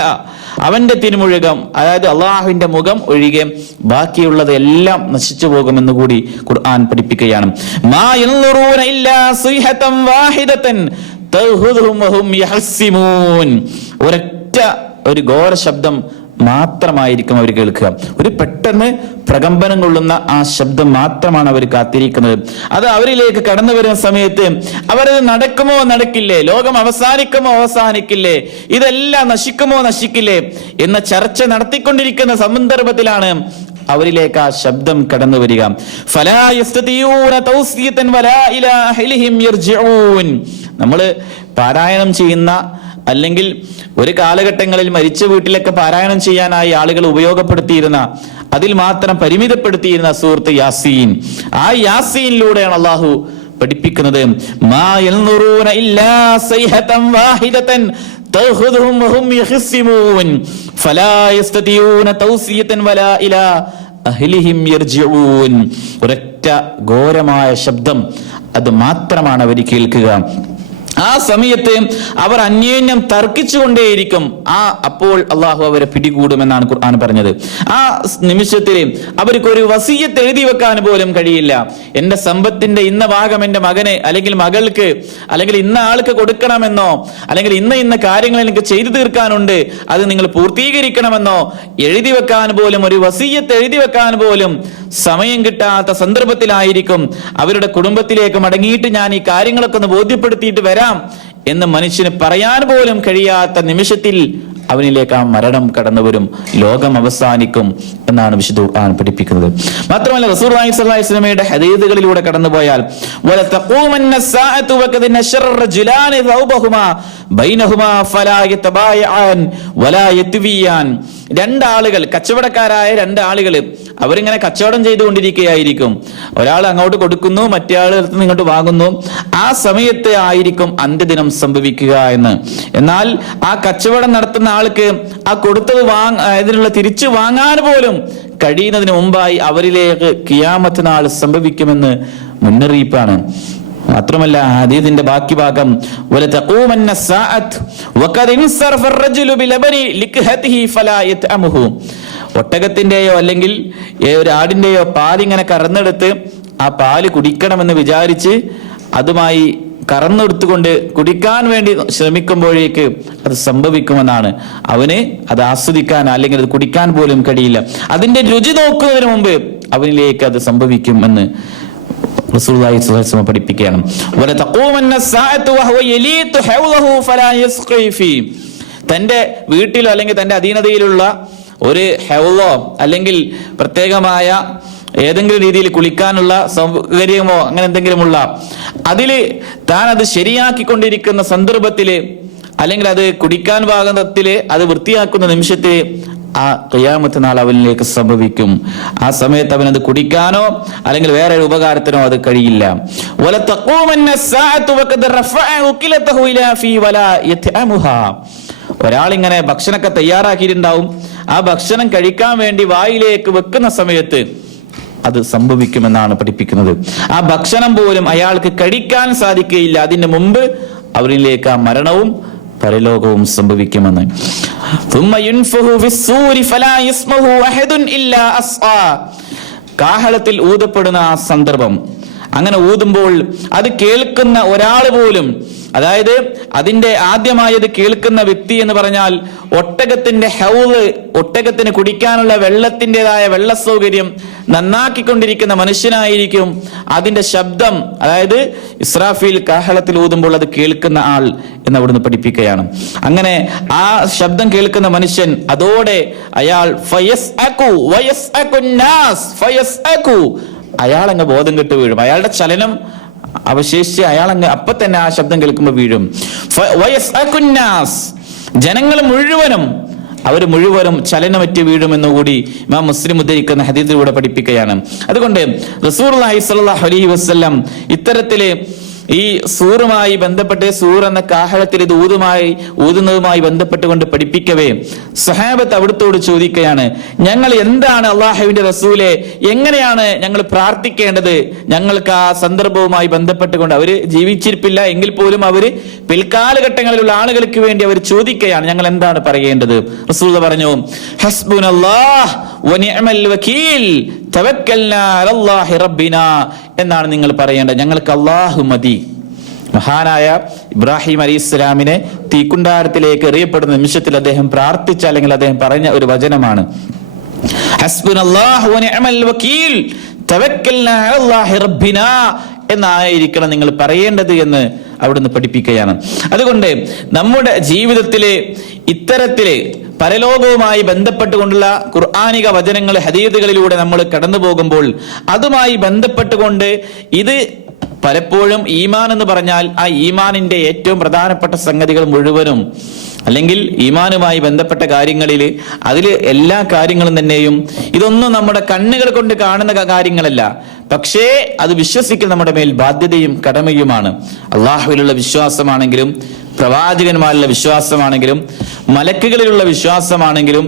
അവന്റെ തിരുമുഴുകം, അതായത് അള്ളാഹുവിന്റെ മുഖം ഒഴികെ ബാക്കിയുള്ളത് എല്ലാം നശിച്ചു പോകുമെന്ന് കൂടി ഖുർആൻ പഠിപ്പിക്കുകയാണ്. മാ യൻളുറൂന ഇല്ലാ സുയ്ഹതൻ വാഹിദതൻ തഖുദുഹും വഹും യഹ്സിമൂൻ, ഒരൊറ്റ ഒരു ഘോര ശബ്ദം മാത്രമായിരിക്കും അവർ കേൾക്കുക. ഒരു പെട്ടെന്ന് പ്രകമ്പനം കൊള്ളുന്ന ആ ശബ്ദം മാത്രമാണ് അവർ കാത്തിരിക്കുന്നത്. അത് അവരിലേക്ക് കടന്നു വരുന്ന സമയത്ത് അവരത് നടക്കുമോ നടക്കില്ലേ, ലോകം അവസാനിക്കുമോ അവസാനിക്കില്ലേ, ഇതെല്ലാം നശിക്കുമോ നശിക്കില്ലേ എന്ന ചർച്ച നടത്തിക്കൊണ്ടിരിക്കുന്ന സന്ദർഭത്തിലാണ് അവരിലേക്ക് ആ ശബ്ദം കടന്നു വരിക. ഫലാ യസ്തതിയൂന തൗസിയതൻ വലാ ഇലാ അഹ്ലിഹിം യർജിഊൻ. നമ്മൾ പാരായണം ചെയ്യുന്ന, അല്ലെങ്കിൽ ഒരു കാലഘട്ടങ്ങളിൽ മരിച്ച വീട്ടിലൊക്കെ പാരായണം ചെയ്യാനായി ആളുകൾ ഉപയോഗപ്പെടുത്തിയിരുന്ന, അതിൽ മാത്രം പരിമിതപ്പെടുത്തിയിരുന്ന സൂറത്ത് യാസീൻ, ആ യാസീനിലൂടെയാണ് അള്ളാഹു പഠിപ്പിക്കുന്നത്. മാ യൻളുറൂന ഇല്ലാ സൈഹതൻ വാഹിദതൻ തഖുദുഹും വഹും യഖ്സിമൂൻ ഫലാ യസ്തതിയൂന തൗസിയതൻ വലാ ഇലാ അഹ്ലിഹിം യർജിഊൻ. ഒരൊറ്റ ഘോരമായ ശബ്ദം, അത് മാത്രമാണ് അവർ കേൾക്കുക. ആ സമയത്ത് അവർ അന്യോന്യം തർക്കിച്ചുകൊണ്ടേയിരിക്കും. അപ്പോൾ അള്ളാഹു അവരെ പിടികൂടുമെന്നാണ് ഖുർആൻ പറഞ്ഞത്. ആ നിമിഷത്തിൽ അവർക്ക് ഒരു വസിയ്യത്ത് എഴുതി വെക്കാൻ പോലും കഴിയില്ല. എന്റെ സമ്പത്തിന്റെ ഇന്ന ഭാഗം എന്റെ മകന് അല്ലെങ്കിൽ മകൾക്ക് അല്ലെങ്കിൽ ഇന്ന ആൾക്ക് കൊടുക്കണമെന്നോ, അല്ലെങ്കിൽ ഇന്ന കാര്യങ്ങൾ എനിക്ക് ചെയ്തു തീർക്കാനുണ്ട്, അത് നിങ്ങൾ പൂർത്തീകരിക്കണമെന്നോ എഴുതി വെക്കാൻ പോലും, ഒരു വസിയ്യത്ത് എഴുതി വെക്കാൻ പോലും സമയം കിട്ടാത്ത സന്ദർഭത്തിലായിരിക്കും അവരുടെ കുടുംബത്തിലേക്ക് മടങ്ങിയിട്ട് ഞാൻ ഈ കാര്യങ്ങളൊക്കെ ഒന്ന് ബോധ്യപ്പെടുത്തിയിട്ട് വരാം എന്ന് മനുഷ്യന് പറയാൻ പോലും കഴിയാത്ത നിമിഷത്തിൽ അവനിലേക്ക് ആ മരണം കടന്നു വരും, ലോകം അവസാനിക്കും എന്നാണ് വിശുദ്ധ ഖുർആൻ പഠിപ്പിക്കുന്നത്. മാത്രമല്ല റസൂലുള്ളാഹി സ്വല്ലല്ലാഹി അലൈഹി വസല്ലമയുടെ ഹദീസുകളിലൂടെ കടന്നുപോയാൽ വല തഖൂമന്ന സാഅതു വഖദ നശറ റജുലാനി തൗബഹുമാ ബൈനഹുമാ ഫലാ യതബായഅൻ വലാ യത്വിയാൻ. രണ്ടാളുകൾ, കച്ചവടക്കാരായ രണ്ടാളുകൾ, അവരിങ്ങനെ കച്ചവടം ചെയ്തുകൊണ്ടിരിക്കുകയായിരിക്കും. ഒരാൾ അങ്ങോട്ട് കൊടുക്കുന്നു, മറ്റേ ആൾ ഇങ്ങോട്ട് വാങ്ങുന്നു. ആ സമയത്ത് ആയിരിക്കും അന്ത്യദിനം സംഭവിക്കുക എന്ന്. എന്നാൽ ആ കച്ചവടം നടത്തുന്ന ആൾക്ക് ആ കൊടുത്തത് ഇതിനുള്ള തിരിച്ചു വാങ്ങാൻ പോലും കഴിയുന്നതിന് മുമ്പായി അവരിലേക്ക് ഖിയാമത്ത് നാൾ സംഭവിക്കുമെന്ന് മുന്നറിയിപ്പാണ്. മാത്രമല്ല ഹദീസിന്റെ ബാക്കി ഭാഗം വല തഖൂമന്ന സാഅത്ത് വഖദ ഇൻസറഫ അർറജുലു ബിലബനി ലിഖഹതിഹി ഫലാ യതഅമുഹു. ഒട്ടകത്തിന്റെയോ അല്ലെങ്കിൽ ഒരു ആടിന്റെയോ പാലിങ്ങനെ കറന്നെടുത്ത് ആ പാല് കുടിക്കണമെന്ന് വിചാരിച്ച് അതുമായി കറന്നെടുത്തുകൊണ്ട് കുടിക്കാൻ വേണ്ടി ശ്രമിക്കുമ്പോഴേക്ക് അത് സംഭവിക്കുമെന്നാണ്. അവന് അത് ആസ്വദിക്കാൻ അല്ലെങ്കിൽ അത് കുടിക്കാൻ പോലും കഴിയില്ല. അതിന്റെ രുചി നോക്കുന്നതിന് മുമ്പ് അവനിലേക്ക് അത് സംഭവിക്കും എന്ന് റസൂലുള്ളാഹി സ്വല്ലല്ലാഹു അലൈഹി വസല്ലം പഠിപ്പിക്കുകയാണ്. വല തഖൂമന്ന സാഅതു വഹുവ യലീതു ഹൗലഹു ഫലാ യസ്ഖി ഫീ. തന്റെ വീട്ടിലോ അല്ലെങ്കിൽ തന്റെ അധീനതയിലുള്ള ഒരു ഹൗലോ അല്ലെങ്കിൽ പ്രത്യേകമായ ഏതെങ്കിലും രീതിയിൽ കുളിക്കാനുള്ള സൗകര്യമോ അങ്ങനെ എന്തെങ്കിലുമുള്ള അതിൽ താൻ അത് ശരിയാക്കിക്കൊണ്ടിരിക്കുന്ന സന്ദർഭത്തില്, അല്ലെങ്കിൽ അത് കുടിക്കാൻ പാകത്തില് അത് വൃത്തിയാക്കുന്ന നിമിഷത്തിൽ ആ ഖിയാമത്ത് നാൾ അവനിലേക്ക് സംഭവിക്കും. ആ സമയത്ത് അവനത് കുടിക്കാനോ അല്ലെങ്കിൽ വേറെ ഒരു ഉപകാരത്തിനോ അത് കഴിയില്ല. ഒരാളിങ്ങനെ ഭക്ഷണമൊക്കെ തയ്യാറാക്കിയിട്ടുണ്ടാവും. ആ ഭക്ഷണം കഴിക്കാൻ വേണ്ടി വായിലേക്ക് വെക്കുന്ന സമയത്ത് അത് സംഭവിക്കുമെന്നാണ് പഠിപ്പിക്കുന്നത്. ആ ഭക്ഷണം പോലും അയാൾക്ക് കഴിക്കാൻ സാധിക്കുകയില്ല. അതിന് മുമ്പ് അവരിലേക്ക് ആ മരണവും പരലോകവും സംഭവിക്കുമെന്ന്. കാഹളത്തിൽ ഊതപ്പെടുന്ന ആ സന്ദർഭം, അങ്ങനെ ഊതുമ്പോൾ അത് കേൾക്കുന്ന ഒരാൾ പോലും, അതായത് അതിന്റെ ആദ്യമായത് കേൾക്കുന്ന വ്യക്തി എന്ന് പറഞ്ഞാൽ ഒട്ടകത്തിന്റെ ഹൗള്, ഒട്ടകത്തിന് കുടിക്കാനുള്ള വെള്ളത്തിൻ്റെതായ വെള്ള സൗകര്യം നന്നാക്കിക്കൊണ്ടിരിക്കുന്ന മനുഷ്യനായിരിക്കും അതിന്റെ ശബ്ദം, അതായത് ഇസ്രാഫീൽ കാഹളത്തിൽ ഊതുമ്പോൾ അത് കേൾക്കുന്ന ആൾ എന്ന് അവിടുന്ന് പഠിപ്പിക്കുകയാണ്. അങ്ങനെ ആ ശബ്ദം കേൾക്കുന്ന മനുഷ്യൻ അതോടെ അയാൾ അയാൾ അങ്ങ് ബോധം കെട്ട് വീഴും. അയാളുടെ ചലനം അവശേഷിച്ച് അയാൾ അങ്ങ് അപ്പൊ തന്നെ ആ ശബ്ദം കേൾക്കുമ്പോൾ വീഴും. ജനങ്ങൾ മുഴുവനും അവർ മുഴുവനും ചലനമറ്റ് വീഴുമെന്നുകൂടി ഇമാം മുസ്ലിം ഉദ്ധരിക്കുന്ന ഹദീസിലൂടെ പഠിപ്പിക്കുകയാണ്. അതുകൊണ്ട് റസൂലുള്ളാഹി സ്വല്ലല്ലാഹു അലൈഹി വസല്ലം ഇത്തരത്തില് ഈ സൂറുമായി ബന്ധപ്പെട്ട് സൂർ എന്ന കാഹളത്തിൽ ഇത് ഊതുന്നതുമായി ബന്ധപ്പെട്ടുകൊണ്ട് പഠിപ്പിക്കവേ സഹാബത്ത് അവിടുത്തോട് ചോദിക്കുകയാണ്, ഞങ്ങൾ എന്താണ് അള്ളാഹുവിന്റെ റസൂലെ, എങ്ങനെയാണ് ഞങ്ങൾ പ്രാർത്ഥിക്കേണ്ടത്? ഞങ്ങൾക്ക് ആ സന്ദർഭവുമായി ബന്ധപ്പെട്ടുകൊണ്ട് അവര് ജീവിച്ചിരിപ്പില്ല എങ്കിൽ പോലും അവര് പിൽക്കാലഘട്ടങ്ങളിലുള്ള ആളുകൾക്ക് വേണ്ടി അവർ ചോദിക്കുകയാണ്, ഞങ്ങൾ എന്താണ് പറയേണ്ടത്? റസൂൽ പറഞ്ഞു, ഹസ്ബുനല്ലാഹ് വനിഅമൽ വകീൽ തവക്കൽനാ അലല്ലാഹി റബ്ബിനാ എന്നാണ് നിങ്ങൾ പറയേണ്ടത്. ഞങ്ങൾക്ക് അല്ലാഹു മതി. മഹാനായ ഇബ്രാഹിം അലൈഹിസ്സലാമിനെ തീക്കുണ്ടാരത്തിലേക്ക് എറിയപ്പെടുന്ന നിമിഷത്തിൽ അദ്ദേഹം പ്രാർത്ഥിച്ച, അല്ലെങ്കിൽ അദ്ദേഹം പറഞ്ഞ ഒരു വചനമാണ്, ഹസ്ബുനല്ലാഹു വനിഅമൽ വകീൽ തവക്കൽനാ അലല്ലാഹി റബ്ബിനാ എന്നായിരിക്കണം നിങ്ങൾ പറയേണ്ടത് എന്ന് അവിടുന്ന് പഠിപ്പിക്കുകയാണ്. അതുകൊണ്ട് നമ്മുടെ ജീവിതത്തിലെ ഇത്തരത്തില് പരലോകവുമായി ബന്ധപ്പെട്ടുകൊണ്ടുള്ള ഖുർആനിക വചനങ്ങൾ ഹദീസുകളിലൂടെ നമ്മൾ കടന്നു പോകുമ്പോൾ അതുമായി ബന്ധപ്പെട്ടുകൊണ്ട് ഇത് പലപ്പോഴും ഈമാൻ എന്ന് പറഞ്ഞാൽ ആ ഈമാനിന്റെ ഏറ്റവും പ്രധാനപ്പെട്ട സംഗതികൾ മുഴുവനും, അല്ലെങ്കിൽ ഈമാനുമായി ബന്ധപ്പെട്ട കാര്യങ്ങളിൽ അതിൽ എല്ലാ കാര്യങ്ങളും തന്നെയും ഇതൊന്നും നമ്മുടെ കണ്ണുകൾ കൊണ്ട് കാണുന്ന കാര്യങ്ങളല്ല, പക്ഷേ അത് വിശ്വസിക്കൽ നമ്മുടെ മേൽ ബാധ്യതയും കടമയുമാണ്. അള്ളാഹുവിലുള്ള വിശ്വാസമാണെങ്കിലും പ്രവാചകന്മാരിലുള്ള വിശ്വാസമാണെങ്കിലും മലക്കുകളിലുള്ള വിശ്വാസമാണെങ്കിലും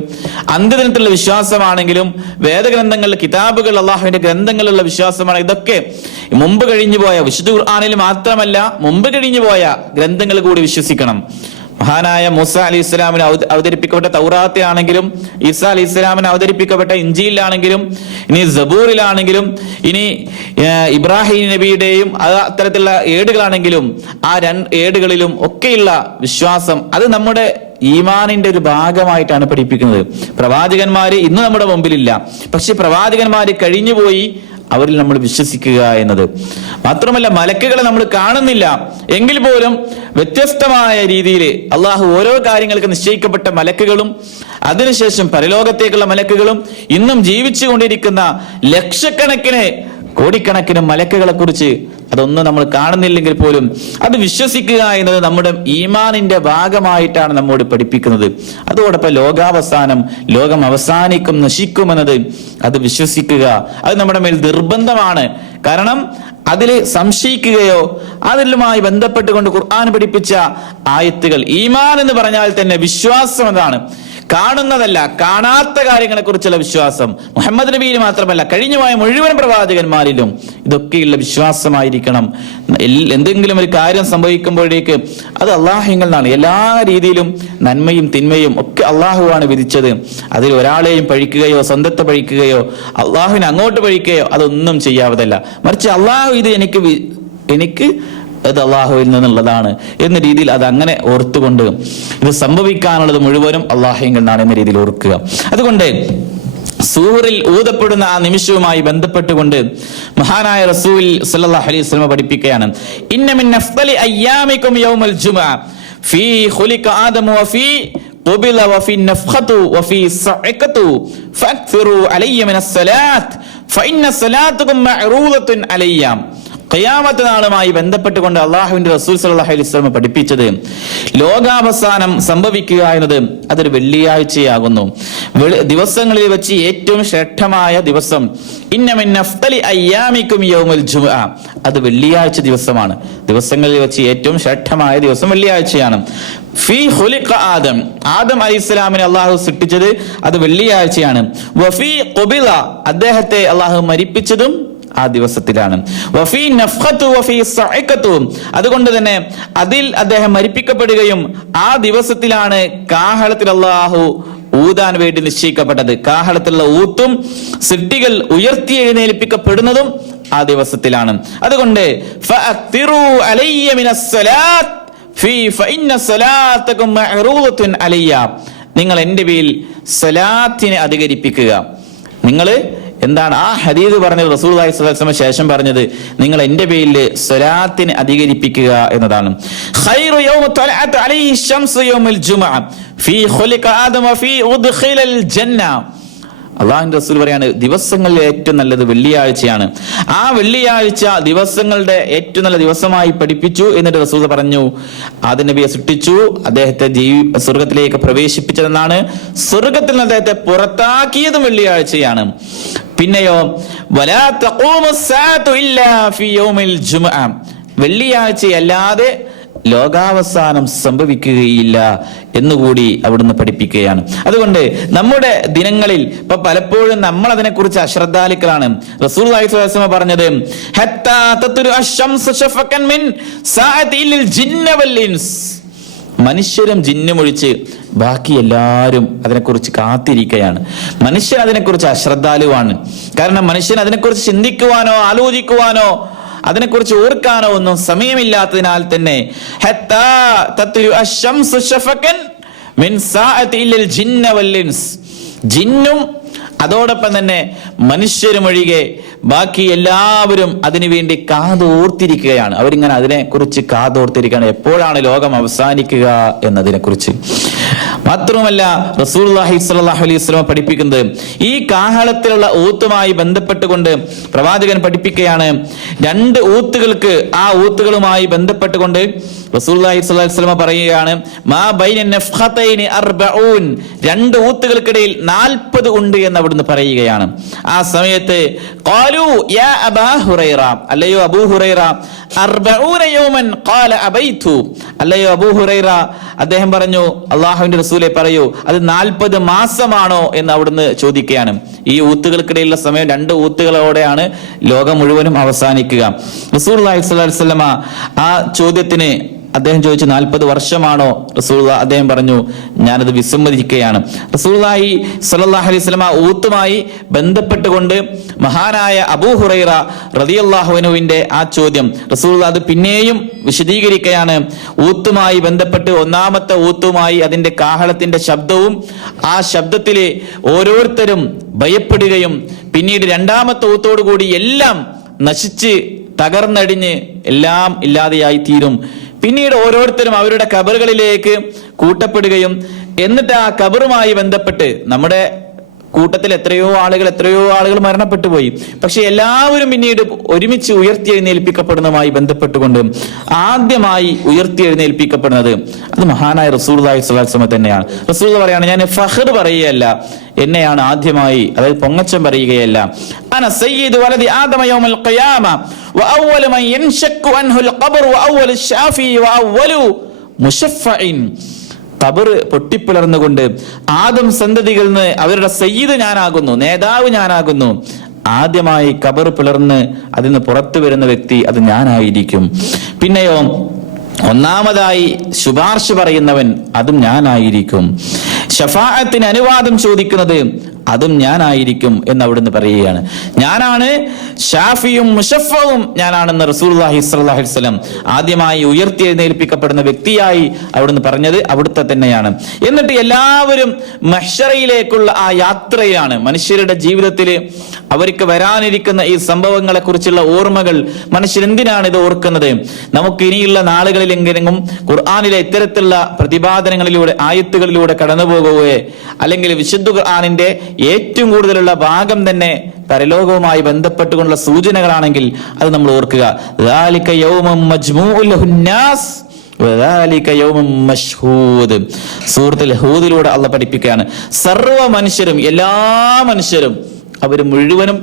അന്ത്യദിനത്തിലുള്ള വിശ്വാസമാണെങ്കിലും വേദഗ്രന്ഥങ്ങളിലെ കിതാബുകൾ അള്ളാഹുവിന്റെ ഗ്രന്ഥങ്ങളിലുള്ള വിശ്വാസമാണ്. ഇതൊക്കെ മുമ്പ് കഴിഞ്ഞു പോയ വിശുദ്ധ ഖുർആനിൽ മാത്രമല്ല മുമ്പ് കഴിഞ്ഞു പോയ ഗ്രന്ഥങ്ങൾ കൂടി വിശ്വസിക്കണം. മഹാനായ മൂസ അലൈഹി ഇസ്ലാമിന് അവതരിപ്പിക്കപ്പെട്ട തൗറാത്തിലാണെങ്കിലും ഈസാ അലൈഹി ഇസ്ലാമിന് അവതരിപ്പിക്കപ്പെട്ട ഇഞ്ചീലിലാണെങ്കിലും ഇനി സബൂറിലാണെങ്കിലും ഇനി ഇബ്രാഹിം നബിയുടെയും അത്തരത്തിലുള്ള ഏടുകളാണെങ്കിലും ആ ഏടുകളിലും ഒക്കെയുള്ള വിശ്വാസം അത് നമ്മുടെ ഈമാനിന്റെ ഒരു ഭാഗമായിട്ടാണ് പഠിപ്പിക്കുന്നത്. പ്രവാചകന്മാര് ഇന്ന് നമ്മുടെ മുമ്പിലില്ല, പക്ഷെ പ്രവാചകന്മാര് കഴിഞ്ഞുപോയി, അവരിൽ നമ്മൾ വിശ്വസിക്കുക എന്നത് മാത്രമല്ല. മലക്കുകളെ നമ്മൾ കാണുന്നില്ല എങ്കിൽ പോലും വ്യത്യസ്തമായ രീതിയിൽ അള്ളാഹു ഓരോ കാര്യങ്ങൾക്ക് നിശ്ചയിക്കപ്പെട്ട മലക്കുകളും അതിനുശേഷം പരലോകത്തേക്കുള്ള മലക്കുകളും ഇന്നും ജീവിച്ചു കൊണ്ടിരിക്കുന്ന ലക്ഷക്കണക്കിന് കോടിക്കണക്കിന് മലക്കുകളെ കുറിച്ച് അതൊന്നും നമ്മൾ കാണുന്നില്ലെങ്കിൽ പോലും അത് വിശ്വസിക്കുക എന്നത് നമ്മുടെ ഈമാനിന്റെ ഭാഗമായിട്ടാണ് നമ്മോട് പഠിപ്പിക്കുന്നത്. അതോടൊപ്പം ലോകാവസാനം, ലോകം അവസാനിക്കും നശിക്കുമെന്നത് അത് വിശ്വസിക്കുക അത് നമ്മുടെ മേൽ നിർബന്ധമാണ്. കാരണം അതിൽ സംശയിക്കുകയോ അതിലുമായി ബന്ധപ്പെട്ടുകൊണ്ട് ഖുർആൻ പഠിപ്പിച്ച ആയത്തുകൾ, ഈമാൻ എന്ന് പറഞ്ഞാൽ തന്നെ വിശ്വാസം എന്നാണ്. കാണുന്നതല്ല, കാണാത്ത കാര്യങ്ങളെ കുറിച്ചുള്ള വിശ്വാസം മുഹമ്മദ് നബിയിൽ മാത്രമല്ല കഴിഞ്ഞുപോയ മുഴുവൻ പ്രവാചകന്മാരിലും ഇതൊക്കെയുള്ള വിശ്വാസമായിരിക്കണം. എന്തെങ്കിലും ഒരു കാര്യം സംഭവിക്കുമ്പോഴേക്ക് അത് അള്ളാഹുവിൽ നിന്നാണ്. എല്ലാ രീതിയിലും നന്മയും തിന്മയും ഒക്കെ അള്ളാഹുവാണ് വിധിച്ചത്. അതിൽ ഒരാളെയും പഴിക്കുകയോ സ്വന്തത്തെ പഴിക്കുകയോ അള്ളാഹുവിനെ അങ്ങോട്ട് പഴിക്കുകയോ അതൊന്നും ചെയ്യാവതല്ല. മറിച്ച് അള്ളാഹു ഇത് എനിക്ക് അത് അള്ളാഹുവിൽ നിന്നുള്ളതാണ് എന്ന രീതിയിൽ അത് അങ്ങനെ ഓർത്തുകൊണ്ട് ഇത് സംഭവിക്കാനുള്ളത് മുഴുവനും അള്ളാഹുവിൽ നിന്നാണ് എന്ന രീതിയിൽ ഓർക്കുക. അതുകൊണ്ട് സൂറിൽ ഊതപ്പെടുന്ന ആ നിമിഷവുമായി ബന്ധപ്പെട്ടുകൊണ്ട് മഹാനായ റസൂൽ സല്ലല്ലാഹു അലൈഹി വസല്ലം പഠിപ്പിക്കുകയാണ്, ഇന്ന മിൻ അഫ്ദലി അയ്യാമികും യൗമൽ ജുമുഅ ഫീ ഖുലിക ആദം വഫീ ഖുബില വഫീ നഫഖതു വഫീ സഅഖതു ഫഅക്സിറു അലയ്യ മിനസ് സലാത്ത് ഫഇന്ന സലാത്തുകും മഅറൂദത്തുൻ അലയ്യ. ഖിയാമത്ത് നാളുമായി ബന്ധപ്പെട്ടുകൊണ്ട് അള്ളാഹുവിന്റെ റസൂൽ സല്ലല്ലാഹു അലൈഹി വസല്ലം പഠിപ്പിച്ചത് ലോകാവസാനം സംഭവിക്കുക എന്നത് അതൊരു വെള്ളിയാഴ്ചയാകുന്നു. ദിവസങ്ങളിൽ വെച്ച് ഏറ്റവും ശ്രേഷ്ഠമായ ദിവസം ഇന്ന മിൻ അഫ്ദലി അയ്യാമികും യൗമുൽ ജുമുഅ, അത് വെള്ളിയാഴ്ച ദിവസമാണ്. ദിവസങ്ങളിൽ വെച്ച് ഏറ്റവും ശ്രേഷ്ഠമായ ദിവസം വെള്ളിയാഴ്ചയാണ്. ഫീ ഖുലിഖ ആദം, ആദം അലൈഹിസ്സലാമിനെ അള്ളാഹു സൃഷ്ടിച്ചത് അത് വെള്ളിയാഴ്ചയാണ്. വഫീ ഖുബില, അദ്ദേഹത്തെ അള്ളാഹു മരിപ്പിച്ചതും ആ ദിവസത്തിലാണ്. വഫീ നഫഖതു വഫീ സഅഖതു, അതുകൊണ്ട് തന്നെ അതിൽ അദ്ദേഹം മരിപ്പിക്കപ്പെടുകയും ആ ദിവസത്തിലാണ് കാഹളത്തിൽ അല്ലാഹു ഊതാൻ വേണ്ടി നിശ്ചയിക്കപ്പെട്ടത്. കാഹളത്തിലുള്ള ഊത്തും സൃഷ്ടികൾ ഉയർത്തി എഴുന്നേൽപ്പിക്കപ്പെടുന്നതും ആ ദിവസത്തിലാണ്. അതുകൊണ്ട് ഫഅക്തിറു അലയ്യ മിനസ് സലാത്ത് ഫഇന്ന സലാത്തകും മഅറൂദത്തുൻ അലയ്യ, നിങ്ങൾ എൻ്റെ പേരിൽ സലാത്തിനെ അധികരിപ്പിക്കുക. നിങ്ങൾ എന്താണ് ആ ഹദീസ് പറഞ്ഞത്? റസൂലുള്ളാഹി സ്വല്ലല്ലാഹു അലൈഹി വസല്ലം ശേഷം പറഞ്ഞത് നിങ്ങൾ എൻ്റെ പേരിൽ സ്വലാത്തിനെ അധികരിപ്പിക്കുക എന്നതാണ്. ഖൈറു യൗമ തലഅത് അലൈഹി ശംസു യൗമുൽ ജുമുഅ ഫീ ഖുലിക ആദം വഫീ ഉദ്ഖിലൽ ജന്ന. അള്ളാഹുവിന്റെ റസൂൽ പറയാണ് ദിവസങ്ങളിൽ ഏറ്റവും നല്ലത് വെള്ളിയാഴ്ചയാണ്. ആ വെള്ളിയാഴ്ച ദിവസങ്ങളുടെ ഏറ്റവും നല്ല ദിവസമായി പഠിപ്പിച്ചു. എന്നിട്ട് റസൂൽ പറഞ്ഞു, ആദം നബിയെ സൃഷ്ടിച്ചു, അദ്ദേഹത്തെ സ്വർഗത്തിലേക്ക് പ്രവേശിപ്പിച്ചതെന്നാണ്. സ്വർഗത്തിൽ നിന്ന് അദ്ദേഹത്തെ പുറത്താക്കിയതും വെള്ളിയാഴ്ചയാണ്. പിന്നെയോ വലാ തഖൂമു സ്സാഅതു ഇല്ലാ ഫീ യൗമിൽ ജുമുഅ, വെള്ളിയാഴ്ചയല്ലാതെ ലോകാവസാനം സംഭവിക്കുകയില്ല എന്നുകൂടി അവിടുന്ന് പഠിപ്പിക്കുകയാണ്. അതുകൊണ്ട് നമ്മുടെ ദിനങ്ങളിൽ ഇപ്പൊ പലപ്പോഴും നമ്മൾ അതിനെക്കുറിച്ച് അശ്രദ്ധാലുക്കളാണ്. റസൂലുള്ളാഹി സ്വല്ലല്ലാഹു അലൈഹി വസല്ലം പറഞ്ഞത് ഹത്താ തത്ലു അശ്ശംസു ശഫഖൻ മിൻ സാഅതിൽ ജിന്ന വൽ ഇൻസ്, മനുഷ്യരും ജിന്നും ഒഴിച്ച് ബാക്കി എല്ലാവരും അതിനെക്കുറിച്ച് കാത്തിരിക്കുകയാണ്. മനുഷ്യൻ അതിനെക്കുറിച്ച് അശ്രദ്ധാലുവാണ്. കാരണം മനുഷ്യൻ അതിനെക്കുറിച്ച് ചിന്തിക്കുവാനോ ആലോചിക്കുവാനോ അതിനെക്കുറിച്ച് ഓർക്കാനോ ഒന്നും സമയമില്ലാത്തതിനാൽ തന്നെ ഹത്താ തത്ലു അശ്ശംസു ശഫഖൻ മിൻ സാഅതിൽ ജിന്ന വൽ ഇൻസ്, ജിന്നും അതോടൊപ്പം തന്നെ മനുഷ്യരും ഒഴികെ ബാക്കി എല്ലാവരും അതിനുവേണ്ടി കാതോർത്തിരിക്കുകയാണ്. അവരിങ്ങനെ അതിനെക്കുറിച്ച് കാതോർത്തിരിക്കുകയാണ്, എപ്പോഴാണ് ലോകം അവസാനിക്കുക എന്നതിനെക്കുറിച്ച്. മാത്രവുമല്ല റസൂലുള്ളാഹി സ്വല്ലല്ലാഹു അലൈഹി വസല്ലം പഠിപ്പിക്കുന്നത് ഈ കാഹളത്തിലുള്ള ഊത്തുമായി ബന്ധപ്പെട്ടുകൊണ്ട് പ്രവാചകൻ പഠിപ്പിക്കുകയാണ്. 2 ഊത്തുകൾക്ക്, ആ ഊത്തുകളുമായി ബന്ധപ്പെട്ടുകൊണ്ട് റസൂലുള്ളാഹി സ്വല്ലല്ലാഹു അലൈഹി വസല്ലം പറയുകയാണ്, മാ ബൈന നഫ്ഖതൈനി 40, 2 ഊത്തുകൾക്കിടയിൽ 40 ഉണ്ട് എന്ന് അവിടുന്ന് പറയുകയാണ്. ആ സമയത്ത് ഖാലു യാ അബാ ഹുറൈറ, അല്ലയോ അബൂ ഹുറൈറ, 40 യൗമൻ ഖാല അബൈതു, അല്ലയോ അബൂ ഹുറൈറ, അദ്ദേഹം പറഞ്ഞു അല്ലാഹുവിന്റെ റസൂലേ പറയൂ, അത് 40 മാസമാണോ എന്ന് അവിടുന്ന് ചോദിക്കുകയാണ്. ഈ ഊത്തുകൾക്കിടയിലുള്ള സമയം 2 ഊത്തുകളോടെയാണ് ലോകം മുഴുവനും അവസാനിക്കുക. റസൂലുള്ളാഹി സ്വല്ലല്ലാഹു അലൈഹി വസല്ലമ ആ ചോദ്യത്തിന് അദ്ദേഹം ചോദിച്ചു 40 വർഷമാണോ? റസൂലുള്ളാഹി അദ്ദേഹം പറഞ്ഞു ഞാനത് വിസമ്മതിക്കുകയാണ്. റസൂലുള്ളാഹി സ്വല്ലല്ലാഹു അലൈഹി വസല്ലമ ഊത്തുമായി ബന്ധപ്പെട്ടുകൊണ്ട് മഹാനായ അബൂ ഹുറൈറ റളിയല്ലാഹു അൻഹുവിന്റെ ആ ചോദ്യം റസൂലുള്ളാഹി അത് പിന്നെയും വിശദീകരിക്കുകയാണ്. ഊത്തുമായി ബന്ധപ്പെട്ട് ഒന്നാമത്തെ ഊത്തുമായി അതിന്റെ കാഹളത്തിന്റെ ശബ്ദവും ആ ശബ്ദത്തിലെ ഓരോരുത്തരും ഭയപ്പെടുകയും പിന്നീട് രണ്ടാമത്തെ ഊത്തോടു കൂടി എല്ലാം നശിച്ച് തകർന്നടിഞ്ഞ് എല്ലാം ഇല്ലാതെയായി തീരും. പിന്നീട് ഓരോരുത്തരും അവരുടെ ഖബറുകളിലേക്ക് കൂട്ടപ്പെടുകയും എന്നിട്ട് ആ ഖബറുമായി ബന്ധപ്പെട്ട് നമ്മുടെ കൂട്ടത്തിൽ എത്രയോ ആളുകൾ മരണപ്പെട്ടു പോയി. പക്ഷെ എല്ലാവരും പിന്നീട് ഒരുമിച്ച് ഉയർത്തിയെഴുന്നേൽപ്പിക്കപ്പെടുന്നതുമായി ബന്ധപ്പെട്ടുകൊണ്ട് ആദ്യമായി ഉയർത്തിയെഴുന്നേൽപ്പിക്കപ്പെടുന്നത് അത് മഹാനായ റസൂലുള്ളാഹി സ്വല്ലല്ലാഹു അലൈഹി വസല്ലം തന്നെയാണ്. റസൂൽ പറയാണ്, ഞാൻ ഫഖർ പറയുകയല്ല, എന്നെയാണ് ആദ്യമായി, അതായത് പൊങ്ങച്ചം പറയുകയല്ല. അന സയ്യിദു വലദി ആദമ യൗമൽ ഖിയാമ വ അവ്വലു മൻ യൻശഖു അൻഹുൽ ഖബർ വ അവ്വലു ശാഫി വ അവ്വലു മുശഫഇൻ, ഖബർ പൊട്ടിപ്പിളർന്നുകൊണ്ട് ആദം സന്തതികളിൽ നിന്ന് അവരുടെ സയ്യിദ് ഞാനാകുന്നു, നേതാവ് ഞാനാകുന്നു, ആദ്യമായി ഖബർ പിളർന്ന് അതിൽ നിന്ന് പുറത്തു വരുന്ന വ്യക്തി അത് ഞാനായിരിക്കും. പിന്നെയോ ഒന്നാമതായി ശുപാർശ പറയുന്നവൻ അതും ഞാനായിരിക്കും. ശഫാഅത്തിന് അനുവാദം ചോദിക്കുന്നത് അതും ഞാനായിരിക്കും എന്ന് അവിടുന്ന് പറയുകയാണ്. ഞാനാണ് ഷാഫിയും മുശഫവും ഞാനാണെന്ന് റസൂലുള്ളാഹി സ്വല്ലല്ലാഹു അലൈഹി വസല്ലം ആദ്യമായി ഉയർത്തിയെഴുന്നേൽപ്പിക്കപ്പെടുന്ന വ്യക്തിയായി അവിടുന്ന് പറഞ്ഞത് അവിടുത്തെ തന്നെയാണ്. എന്നിട്ട് എല്ലാവരും മഹ്ശറയിലേക്കുള്ള ആ യാത്രയാണ്. മനുഷ്യരുടെ ജീവിതത്തിൽ അവർക്ക് വരാനിരിക്കുന്ന ഈ സംഭവങ്ങളെ കുറിച്ചുള്ള ഓർമ്മകൾ മനുഷ്യരെന്തിനാണ് ഇത് ഓർക്കുന്നത്? നമുക്ക് ഇനിയുള്ള നാളുകളിലെങ്കിലും ഖുർആനിലെ ഇത്തരത്തിലുള്ള പ്രതിപാദനങ്ങളിലൂടെ ആയത്തുകളിലൂടെ കടന്നു പോകുകയെ അല്ലെങ്കിൽ വിശുദ്ധ ഖുർആനിന്റെ ഏറ്റവും കൂടുതലുള്ള ഭാഗം തന്നെ പരലോകവുമായി ബന്ധപ്പെട്ടുകൊണ്ടുള്ള സൂചനകളാണെങ്കിൽ അത് നമ്മൾ ഓർക്കുക. ദാലിക യൗമും മജ്മൂഉ ലഹുന്നാസ് വദാലിക യൗമും മശ്ഹൂദ്. സൂറത്തുൽ ഹൂദിലൂടെ അല്ലാഹു പഠിപ്പിക്കുകയാണ്, സർവ്വ മനുഷ്യരും എല്ലാ മനുഷ്യരും അവർ മുഴുവനും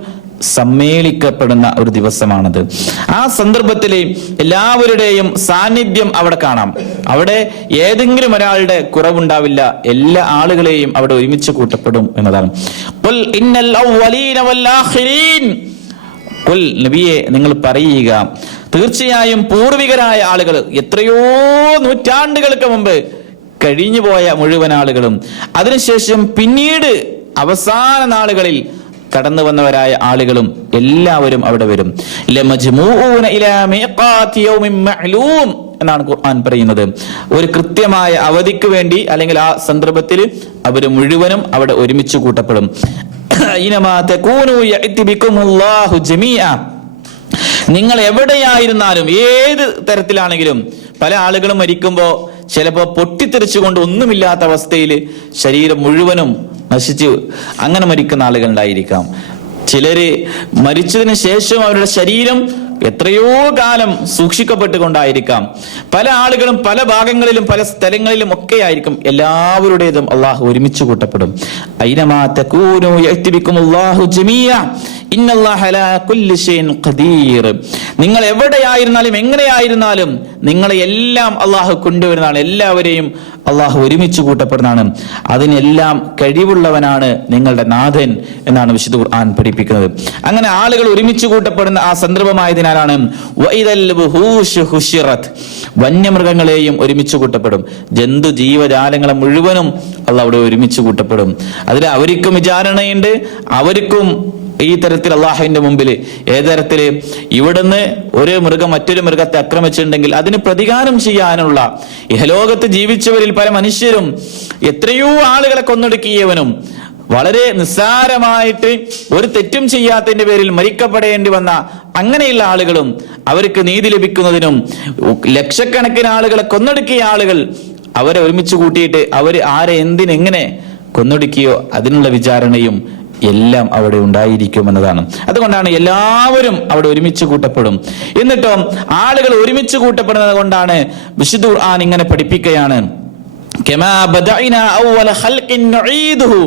സമ്മേളിക്കപ്പെടുന്ന ഒരു ദിവസമാണത്. ആ സന്ദർഭത്തിൽ എല്ലാവരുടെയും സാന്നിധ്യം അവിടെ കാണാം. അവിടെ ഏതെങ്കിലും ഒരാളുടെ കുറവുണ്ടാവില്ല, എല്ലാ ആളുകളെയും അവിടെ ഒരുമിച്ച് കൂട്ടപ്പെടും എന്നതാണ്. ഖുൽ ഇന്നൽ അവ്വലീന വൽ ആഖിരീൻ, ഖുൽ നബിയെ നിങ്ങൾ പറയുക, തീർച്ചയായും പൂർവികരായ ആളുകൾ, എത്രയോ നൂറ്റാണ്ടുകൾക്ക് മുമ്പ് കഴിഞ്ഞുപോയ മുഴുവൻ ആളുകളും അതിനുശേഷം പിന്നീട് അവസാന നാളുകളിൽ കടന്നു വന്നവരായ ആളുകളും എല്ലാവരും അവിടെ വരും. ലമജ്മൂഊന ഇലാ മീഖാതി യൗമിൻ മഅലൂം എന്നാണ് ഖുർആൻ പറയുന്നത്. ഒരു കൃത്യമായ അവധിക്ക് വേണ്ടി അല്ലെങ്കിൽ ആ സന്ദർഭത്തിൽ അവർ മുഴുവനും അവിടെ ഒരുമിച്ച് കൂട്ടപ്പെടും. ഇനമാ തകൂനു യഅതി ബികുമുല്ലാഹു ജമീഅ, നിങ്ങൾ എവിടെയായിരുന്നാലും ഏത് തരത്തിലാണെങ്കിലും, പല ആളുകളും മരിക്കുമ്പോൾ ചിലപ്പോൾ പൊട്ടിത്തെറിച്ചുകൊണ്ട് ഒന്നുമില്ലാത്ത അവസ്ഥയിൽ ശരീരം മുഴുവനും നശിച്ച് അങ്ങനെ മരിക്കുന്ന ആളുകൾ ഉണ്ടായിരിക്കാം. ചിലര് മരിച്ചതിന് ശേഷം അവരുടെ ശരീരം എത്രയോ കാലം സൂക്ഷിക്കപ്പെട്ടുകൊണ്ടായിരിക്കാം. പല ആളുകളും പല ഭാഗങ്ങളിലും പല സ്ഥലങ്ങളിലും ഒക്കെ ആയിരിക്കും. എല്ലാവരുടേതും അള്ളാഹു ഒരുമിച്ച് കൂട്ടപ്പെടും. ഐനമാ തകൂനു യഅതി ബികുമുല്ലാഹു ജമീഅ ഇന്നല്ലാഹ അലാ കുല്ലി ഷൈഇൻ ഖദീർ. നിങ്ങൾ എവിടെയായിരുന്നാലും എങ്ങനെയായിരുന്നാലും നിങ്ങളെ എല്ലാം അള്ളാഹു കൊണ്ടുവരുന്നതാണ്. എല്ലാവരെയും അള്ളാഹു ഒരുമിച്ച് കൂട്ടപ്പെടുന്നതാണ്. അതിനെല്ലാം കഴിവുള്ളവനാണ് നിങ്ങളുടെ നാഥൻ എന്നാണ് വിശുദ്ധ ഖുർആൻ പഠിപ്പിക്കുന്നത്. അങ്ങനെ ആളുകൾ ഒരുമിച്ച് കൂട്ടപ്പെടുന്ന ആ സന്ദർഭമായതിനാലാണ് വഇദൽ വുഹൂശ് ഹുശിറത്, വന്യമൃഗങ്ങളെയും ഒരുമിച്ച് കൂട്ടപ്പെടും. ജന്തു ജീവജാലങ്ങളെ മുഴുവനും അള്ളാഹു അവിടെ ഒരുമിച്ച് കൂട്ടപ്പെടും. അതിൽ അവർക്കും വിചാരണയുണ്ട്. അവർക്കും ഈ തരത്തിൽ അള്ളാഹുവിന്റെ മുമ്പിൽ ഏതരത്തില് ഇവിടുന്ന് ഒരു മൃഗം മറ്റൊരു മൃഗത്തെ ആക്രമിച്ചിട്ടുണ്ടെങ്കിൽ അതിന് പ്രതികാരം ചെയ്യാനുള്ള ഇഹലോകത്ത് ജീവിച്ചവരിൽ പല മനുഷ്യരും എത്രയോ ആളുകളെ കൊന്നൊടുക്കിയവനും വളരെ നിസ്സാരമായിട്ട് ഒരു തെറ്റും ചെയ്യാത്തതിന്റെ പേരിൽ മരിക്കപ്പെടേണ്ടി വന്ന അങ്ങനെയുള്ള ആളുകളും അവർക്ക് നീതി ലഭിക്കുന്നതിനും ലക്ഷക്കണക്കിന് ആളുകളെ കൊന്നൊടുക്കിയ ആളുകൾ അവരെ ഒരുമിച്ച് കൂട്ടിയിട്ട് അവര് ആരെ എന്തിനെങ്ങനെ കൊന്നൊടുക്കിയോ അതിനുള്ള വിചാരണയും എല്ലാം അവിടെ ഉണ്ടായിരിക്കും എന്നതാണ്. അതുകൊണ്ടാണ് എല്ലാവരും അവിടെ ഒരുമിച്ച് കൂട്ടപ്പെടും. എന്നിട്ടോ ആളുകൾ ഒരുമിച്ച് കൂട്ടപ്പെടുന്നത് കൊണ്ടാണ് വിശുദ്ധ ഖുർആൻ ഇങ്ങനെ പഠിപ്പിക്കുകയാണ്, കമാ ബദഅനാ അവ്വല ഖൽഖിൻ നുഈദുഹു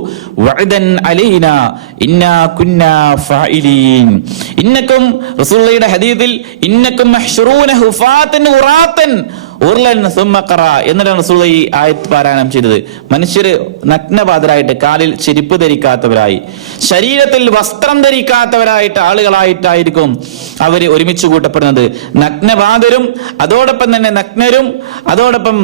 വഅദൻ അലൈനാ ഇന്നാ കുന്നാ ഫാഇലീൻ. ഇന്നക്കും റസൂലുള്ളാഹിയുടെ ഹദീസിൽ ഇന്നക്കും മഹ്ശറൂന ഹുഫാതൻ ഉറാതൻ ഉർലൻ സുമ്മ ഖറ എന്നിട്ടാണ് റസൂലുള്ളാഹി ഈ ആയത്ത് പാരായണം ചെയ്തത്. മനുഷ്യര് നഗ്നപാതരായിട്ട്, കാലിൽ ചെരുപ്പ് ധരിക്കാത്തവരായി, ശരീരത്തിൽ വസ്ത്രം ധരിക്കാത്തവരായിട്ട് ആളുകളായിട്ടായിരിക്കും അവര് ഒരുമിച്ച് കൂട്ടപ്പെടുന്നത്. നഗ്നപാതരും അതോടൊപ്പം തന്നെ നഗ്നരും അതോടൊപ്പം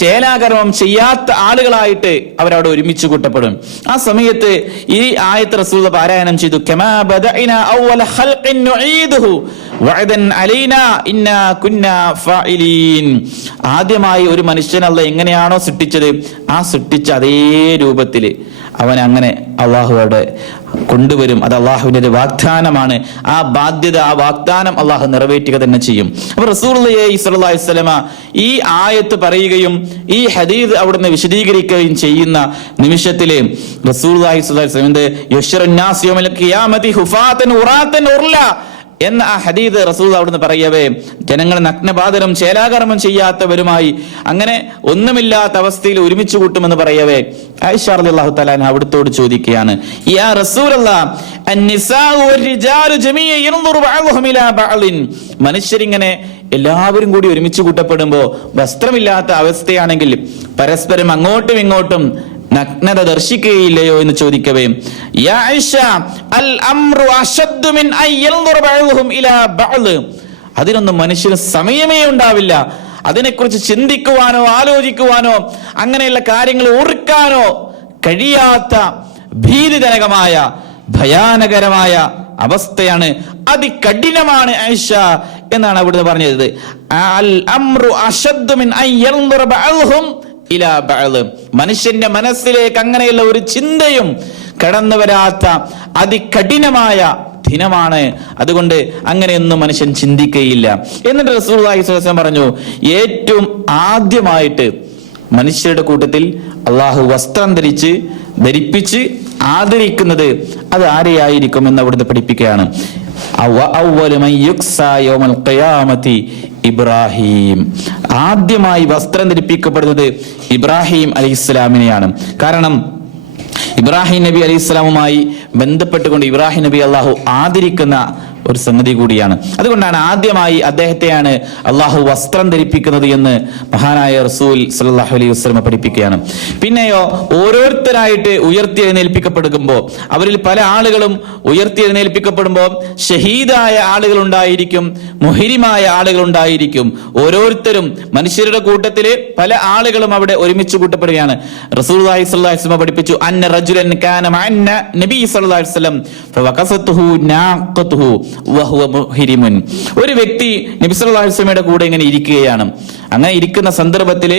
ചേലാകർമ്മം ചെയ്യാത്ത ആളുകളായിട്ട് അവരവിടെ ഒരുമിച്ച് കൂട്ടപ്പെടും. ആ സമയത്ത് ഈ ആയത്ത് റസൂൽ പാരായണം ചെയ്തു, കമാ ബദഅനാ അവ്വല ഖൽഖിൻ നുഈദുഹു വഅദൻ അലൈനാ ഇന്നാ കുന്നാ ഫാഇലീൻ. ആദ്യമായി ഒരു മനുഷ്യനെ അല്ലാഹു എങ്ങനെയാണോ സൃഷ്ടിച്ചത് ആ സൃഷ്ടിച്ച അതേ രൂപത്തില് അവൻ അങ്ങനെ അള്ളാഹുവോടെ കൊണ്ടുവരും. അത് അള്ളാഹുവിന്റെ ഒരു വാഗ്ദാനമാണ്. ആ ബാധ്യത, ആ വാഗ്ദാനം അള്ളാഹു നിറവേറ്റുക തന്നെ ചെയ്യും. അപ്പൊ റസൂലുള്ളാഹി സ്വല്ലല്ലാഹു അലൈഹി വസല്ലമ ഈ ആയത്ത് പറയുകയും ഈ ഹദീസ് അവിടുന്ന് വിശദീകരിക്കുകയും ചെയ്യുന്ന നിമിഷത്തില് റസൂലുള്ളാഹി സ്വല്ലല്ലാഹു അലൈഹി വസല്ലം യശ്റൻ നാസ് യൗമൽ ഖിയാമത്തി ഹുഫാതൻ ഉറാതൻ ഉർല എന്ന ആ ഹദീസ് റസൂൽ അവിടുന്ന് പറയവേ, ജനങ്ങൾ നഗ്നപാതരും ചേലാകർമ്മം ചെയ്യാത്തവരുമായി അങ്ങനെ ഒന്നുമില്ലാത്ത അവസ്ഥയിൽ ഒരുമിച്ച് കൂട്ടുമെന്ന് പറയവേ, ആയിഷ റളിയല്ലാഹു തആല അൻഹ അവിടുത്തോട് ചോദിക്കുകയാണ്, യാ റസൂലല്ലാഹ് അന്നിസാഉ വറിജാലു ജമീഅൻ യൻദുറു ബഅ്ദുഹും ഇലാ ബഅ്ദിൻ. മനുഷ്യരിങ്ങനെ എല്ലാവരും കൂടി ഒരുമിച്ച് കൂട്ടപ്പെടുമ്പോ വസ്ത്രമില്ലാത്ത അവസ്ഥയാണെങ്കിൽ പരസ്പരം അങ്ങോട്ടും ഇങ്ങോട്ടും നഗ്നത ദർശിക്കുകയില്ലയോ എന്ന് ചോദിക്കവേ, യാ ആയിഷ അൽ അംറു അശദ്ദു മിൻ അൻ യൻദുറ ബഅ്ദുഹും ഇലാ ബഅ്ദ്. അതിനൊന്നും മനുഷ്യന് സമയമേ ഉണ്ടാവില്ല. അതിനെക്കുറിച്ച് ചിന്തിക്കുവാനോ ആലോചിക്കുവാനോ അങ്ങനെയുള്ള കാര്യങ്ങൾ ഓർക്കാനോ കഴിയാത്ത ഭീതിജനകമായ ഭയാനകരമായ അവസ്ഥയാണ്, അതികഠിനമാണ് ആയിഷ എന്നാണ് അവിടുന്ന് പറഞ്ഞത്. അൽ അംറു അശദ്ദു മിൻ അൻ യൻദുറ ബഅ്ദുഹും ഇലാ ബഅദ്. മനുഷ്യന്റെ മനസ്സിലേക്ക് അങ്ങനെയുള്ള ഒരു ചിന്തയും കടന്നു വരാത്ത അതികഠിനമായ ദിനമാണ്. അതുകൊണ്ട് അങ്ങനെയൊന്നും മനുഷ്യൻ ചിന്തിക്കുകയില്ല. എന്നിട്ട് റസൂലുള്ളാഹി സ്വല്ലല്ലാഹു അലൈഹി വസല്ലം പറഞ്ഞു, ഏറ്റവും ആദ്യമായിട്ട് മനുഷ്യരുടെ കൂട്ടത്തിൽ അള്ളാഹു വസ്ത്രം ധരിപ്പിച്ച് ആദരിക്കുന്നത് അത് ആരെയായിരിക്കും എന്ന് അവിടുന്ന് പഠിപ്പിക്കുകയാണ്. ഇബ്രാഹിം. ആദ്യമായി വസ്ത്രം ധരിപ്പിക്കപ്പെടുന്നത് ഇബ്രാഹിം അലൈഹിസ്സലാമിനെയാണ്. കാരണം ഇബ്രാഹിം നബി അലൈഹിസ്സലാമുമായി ബന്ധപ്പെട്ടുകൊണ്ട് ഇബ്രാഹിം നബി അള്ളാഹു ആദരിക്കുന്ന ഒരു സംഗതി കൂടിയാണ്. അതുകൊണ്ടാണ് ആദ്യമായി അദ്ദേഹത്തെയാണ് അള്ളാഹു വസ്ത്രം ധരിപ്പിക്കുന്നത് എന്ന് മഹാനായ റസൂൽ സല്ലല്ലാഹു അലൈഹി വസല്ലം പഠിപ്പിക്കുകയാണ്. പിന്നെയോ ഓരോരുത്തരായിട്ട് ഉയർത്തി എഴുന്നേൽപ്പിക്കപ്പെടുമ്പോൾ അവരിൽ പല ആളുകളും ഉയർത്തി എഴുന്നേൽപ്പിക്കപ്പെടുമ്പോൾ ഷഹീദായ ആളുകൾ ഉണ്ടായിരിക്കും, മുഹരിമായ ആളുകൾ ഉണ്ടായിരിക്കും. ഓരോരുത്തരും മനുഷ്യരുടെ കൂട്ടത്തില് പല ആളുകളും അവിടെ ഒരുമിച്ച് കൂട്ടപ്പെടുകയാണ്. റസൂലുള്ളാഹി സ്വല്ലല്ലാഹു അലൈഹി വസല്ലം പഠിപ്പിച്ചു, അന്ന റജുലൻ കാന മഅന്ന നബി സ്വല്ലല്ലാഹു അലൈഹി വസല്ലം ഫവഖസതുഹു നാഖതുഹു വഹുവ മുഹ്രിമുൻ. ഒരു വ്യക്തി നബി സല്ലല്ലാഹു അലൈഹി വസല്ലമയുടെ കൂടെ ഇങ്ങനെ ഇരിക്കുകയാണ്. അങ്ങനെ ഇരിക്കുന്ന സന്ദർഭത്തില്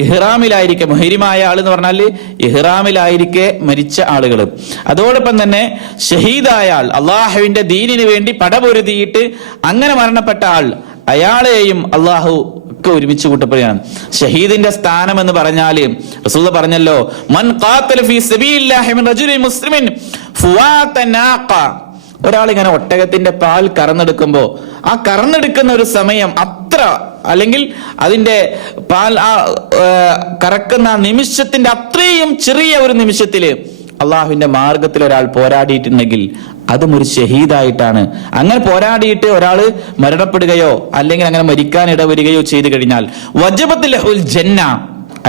ഇഹ്റാമിലായിരിക്കെ, മുഹരിമായ ആൾ എന്ന് പറഞ്ഞാൽ ഇഹ്റാമിലായിരിക്കെ മരിച്ച ആളുകൾ, അതോടൊപ്പം തന്നെ ഷഹീദായ ആൾ, അള്ളാഹുവിന്റെ ദീനിന് വേണ്ടി പടപൊരുതിയിട്ട് അങ്ങനെ മരണപ്പെട്ട ആൾ, അയാളെയും അള്ളാഹു ഒക്കെ ഒരുമിച്ച് കൂട്ടപ്പെടുകയാണ്. ഷഹീദിന്റെ സ്ഥാനം എന്ന് പറഞ്ഞാല് റസൂൽ പറഞ്ഞല്ലോ, മൻ ഖാതല ഫീ സബീലില്ലാഹി മിൻ റജുലിൻ മുസ്ലിമിൻ ഫുവാത നാഖ. ഒരാൾ ഇങ്ങനെ ഒട്ടകത്തിന്റെ പാൽ കറന്നെടുക്കുമ്പോ ആ കറന്നെടുക്കുന്ന ഒരു സമയം അത്ര, അല്ലെങ്കിൽ അതിന്റെ പാൽ കറക്കുന്ന നിമിഷത്തിന്റെ അത്രയും ചെറിയ ഒരു നിമിഷത്തില് അള്ളാഹുവിന്റെ മാർഗത്തിൽ ഒരാൾ പോരാടിയിട്ടുണ്ടെങ്കിൽ അതും ഒരു ഷഹീദായിട്ടാണ്. അങ്ങനെ പോരാടിയിട്ട് ഒരാൾ മരണപ്പെടുകയോ അല്ലെങ്കിൽ അങ്ങനെ മരിക്കാൻ ഇടവരികയോ ചെയ്തു കഴിഞ്ഞാൽ വജബത്ത് ലഹുൽ ജന്ന,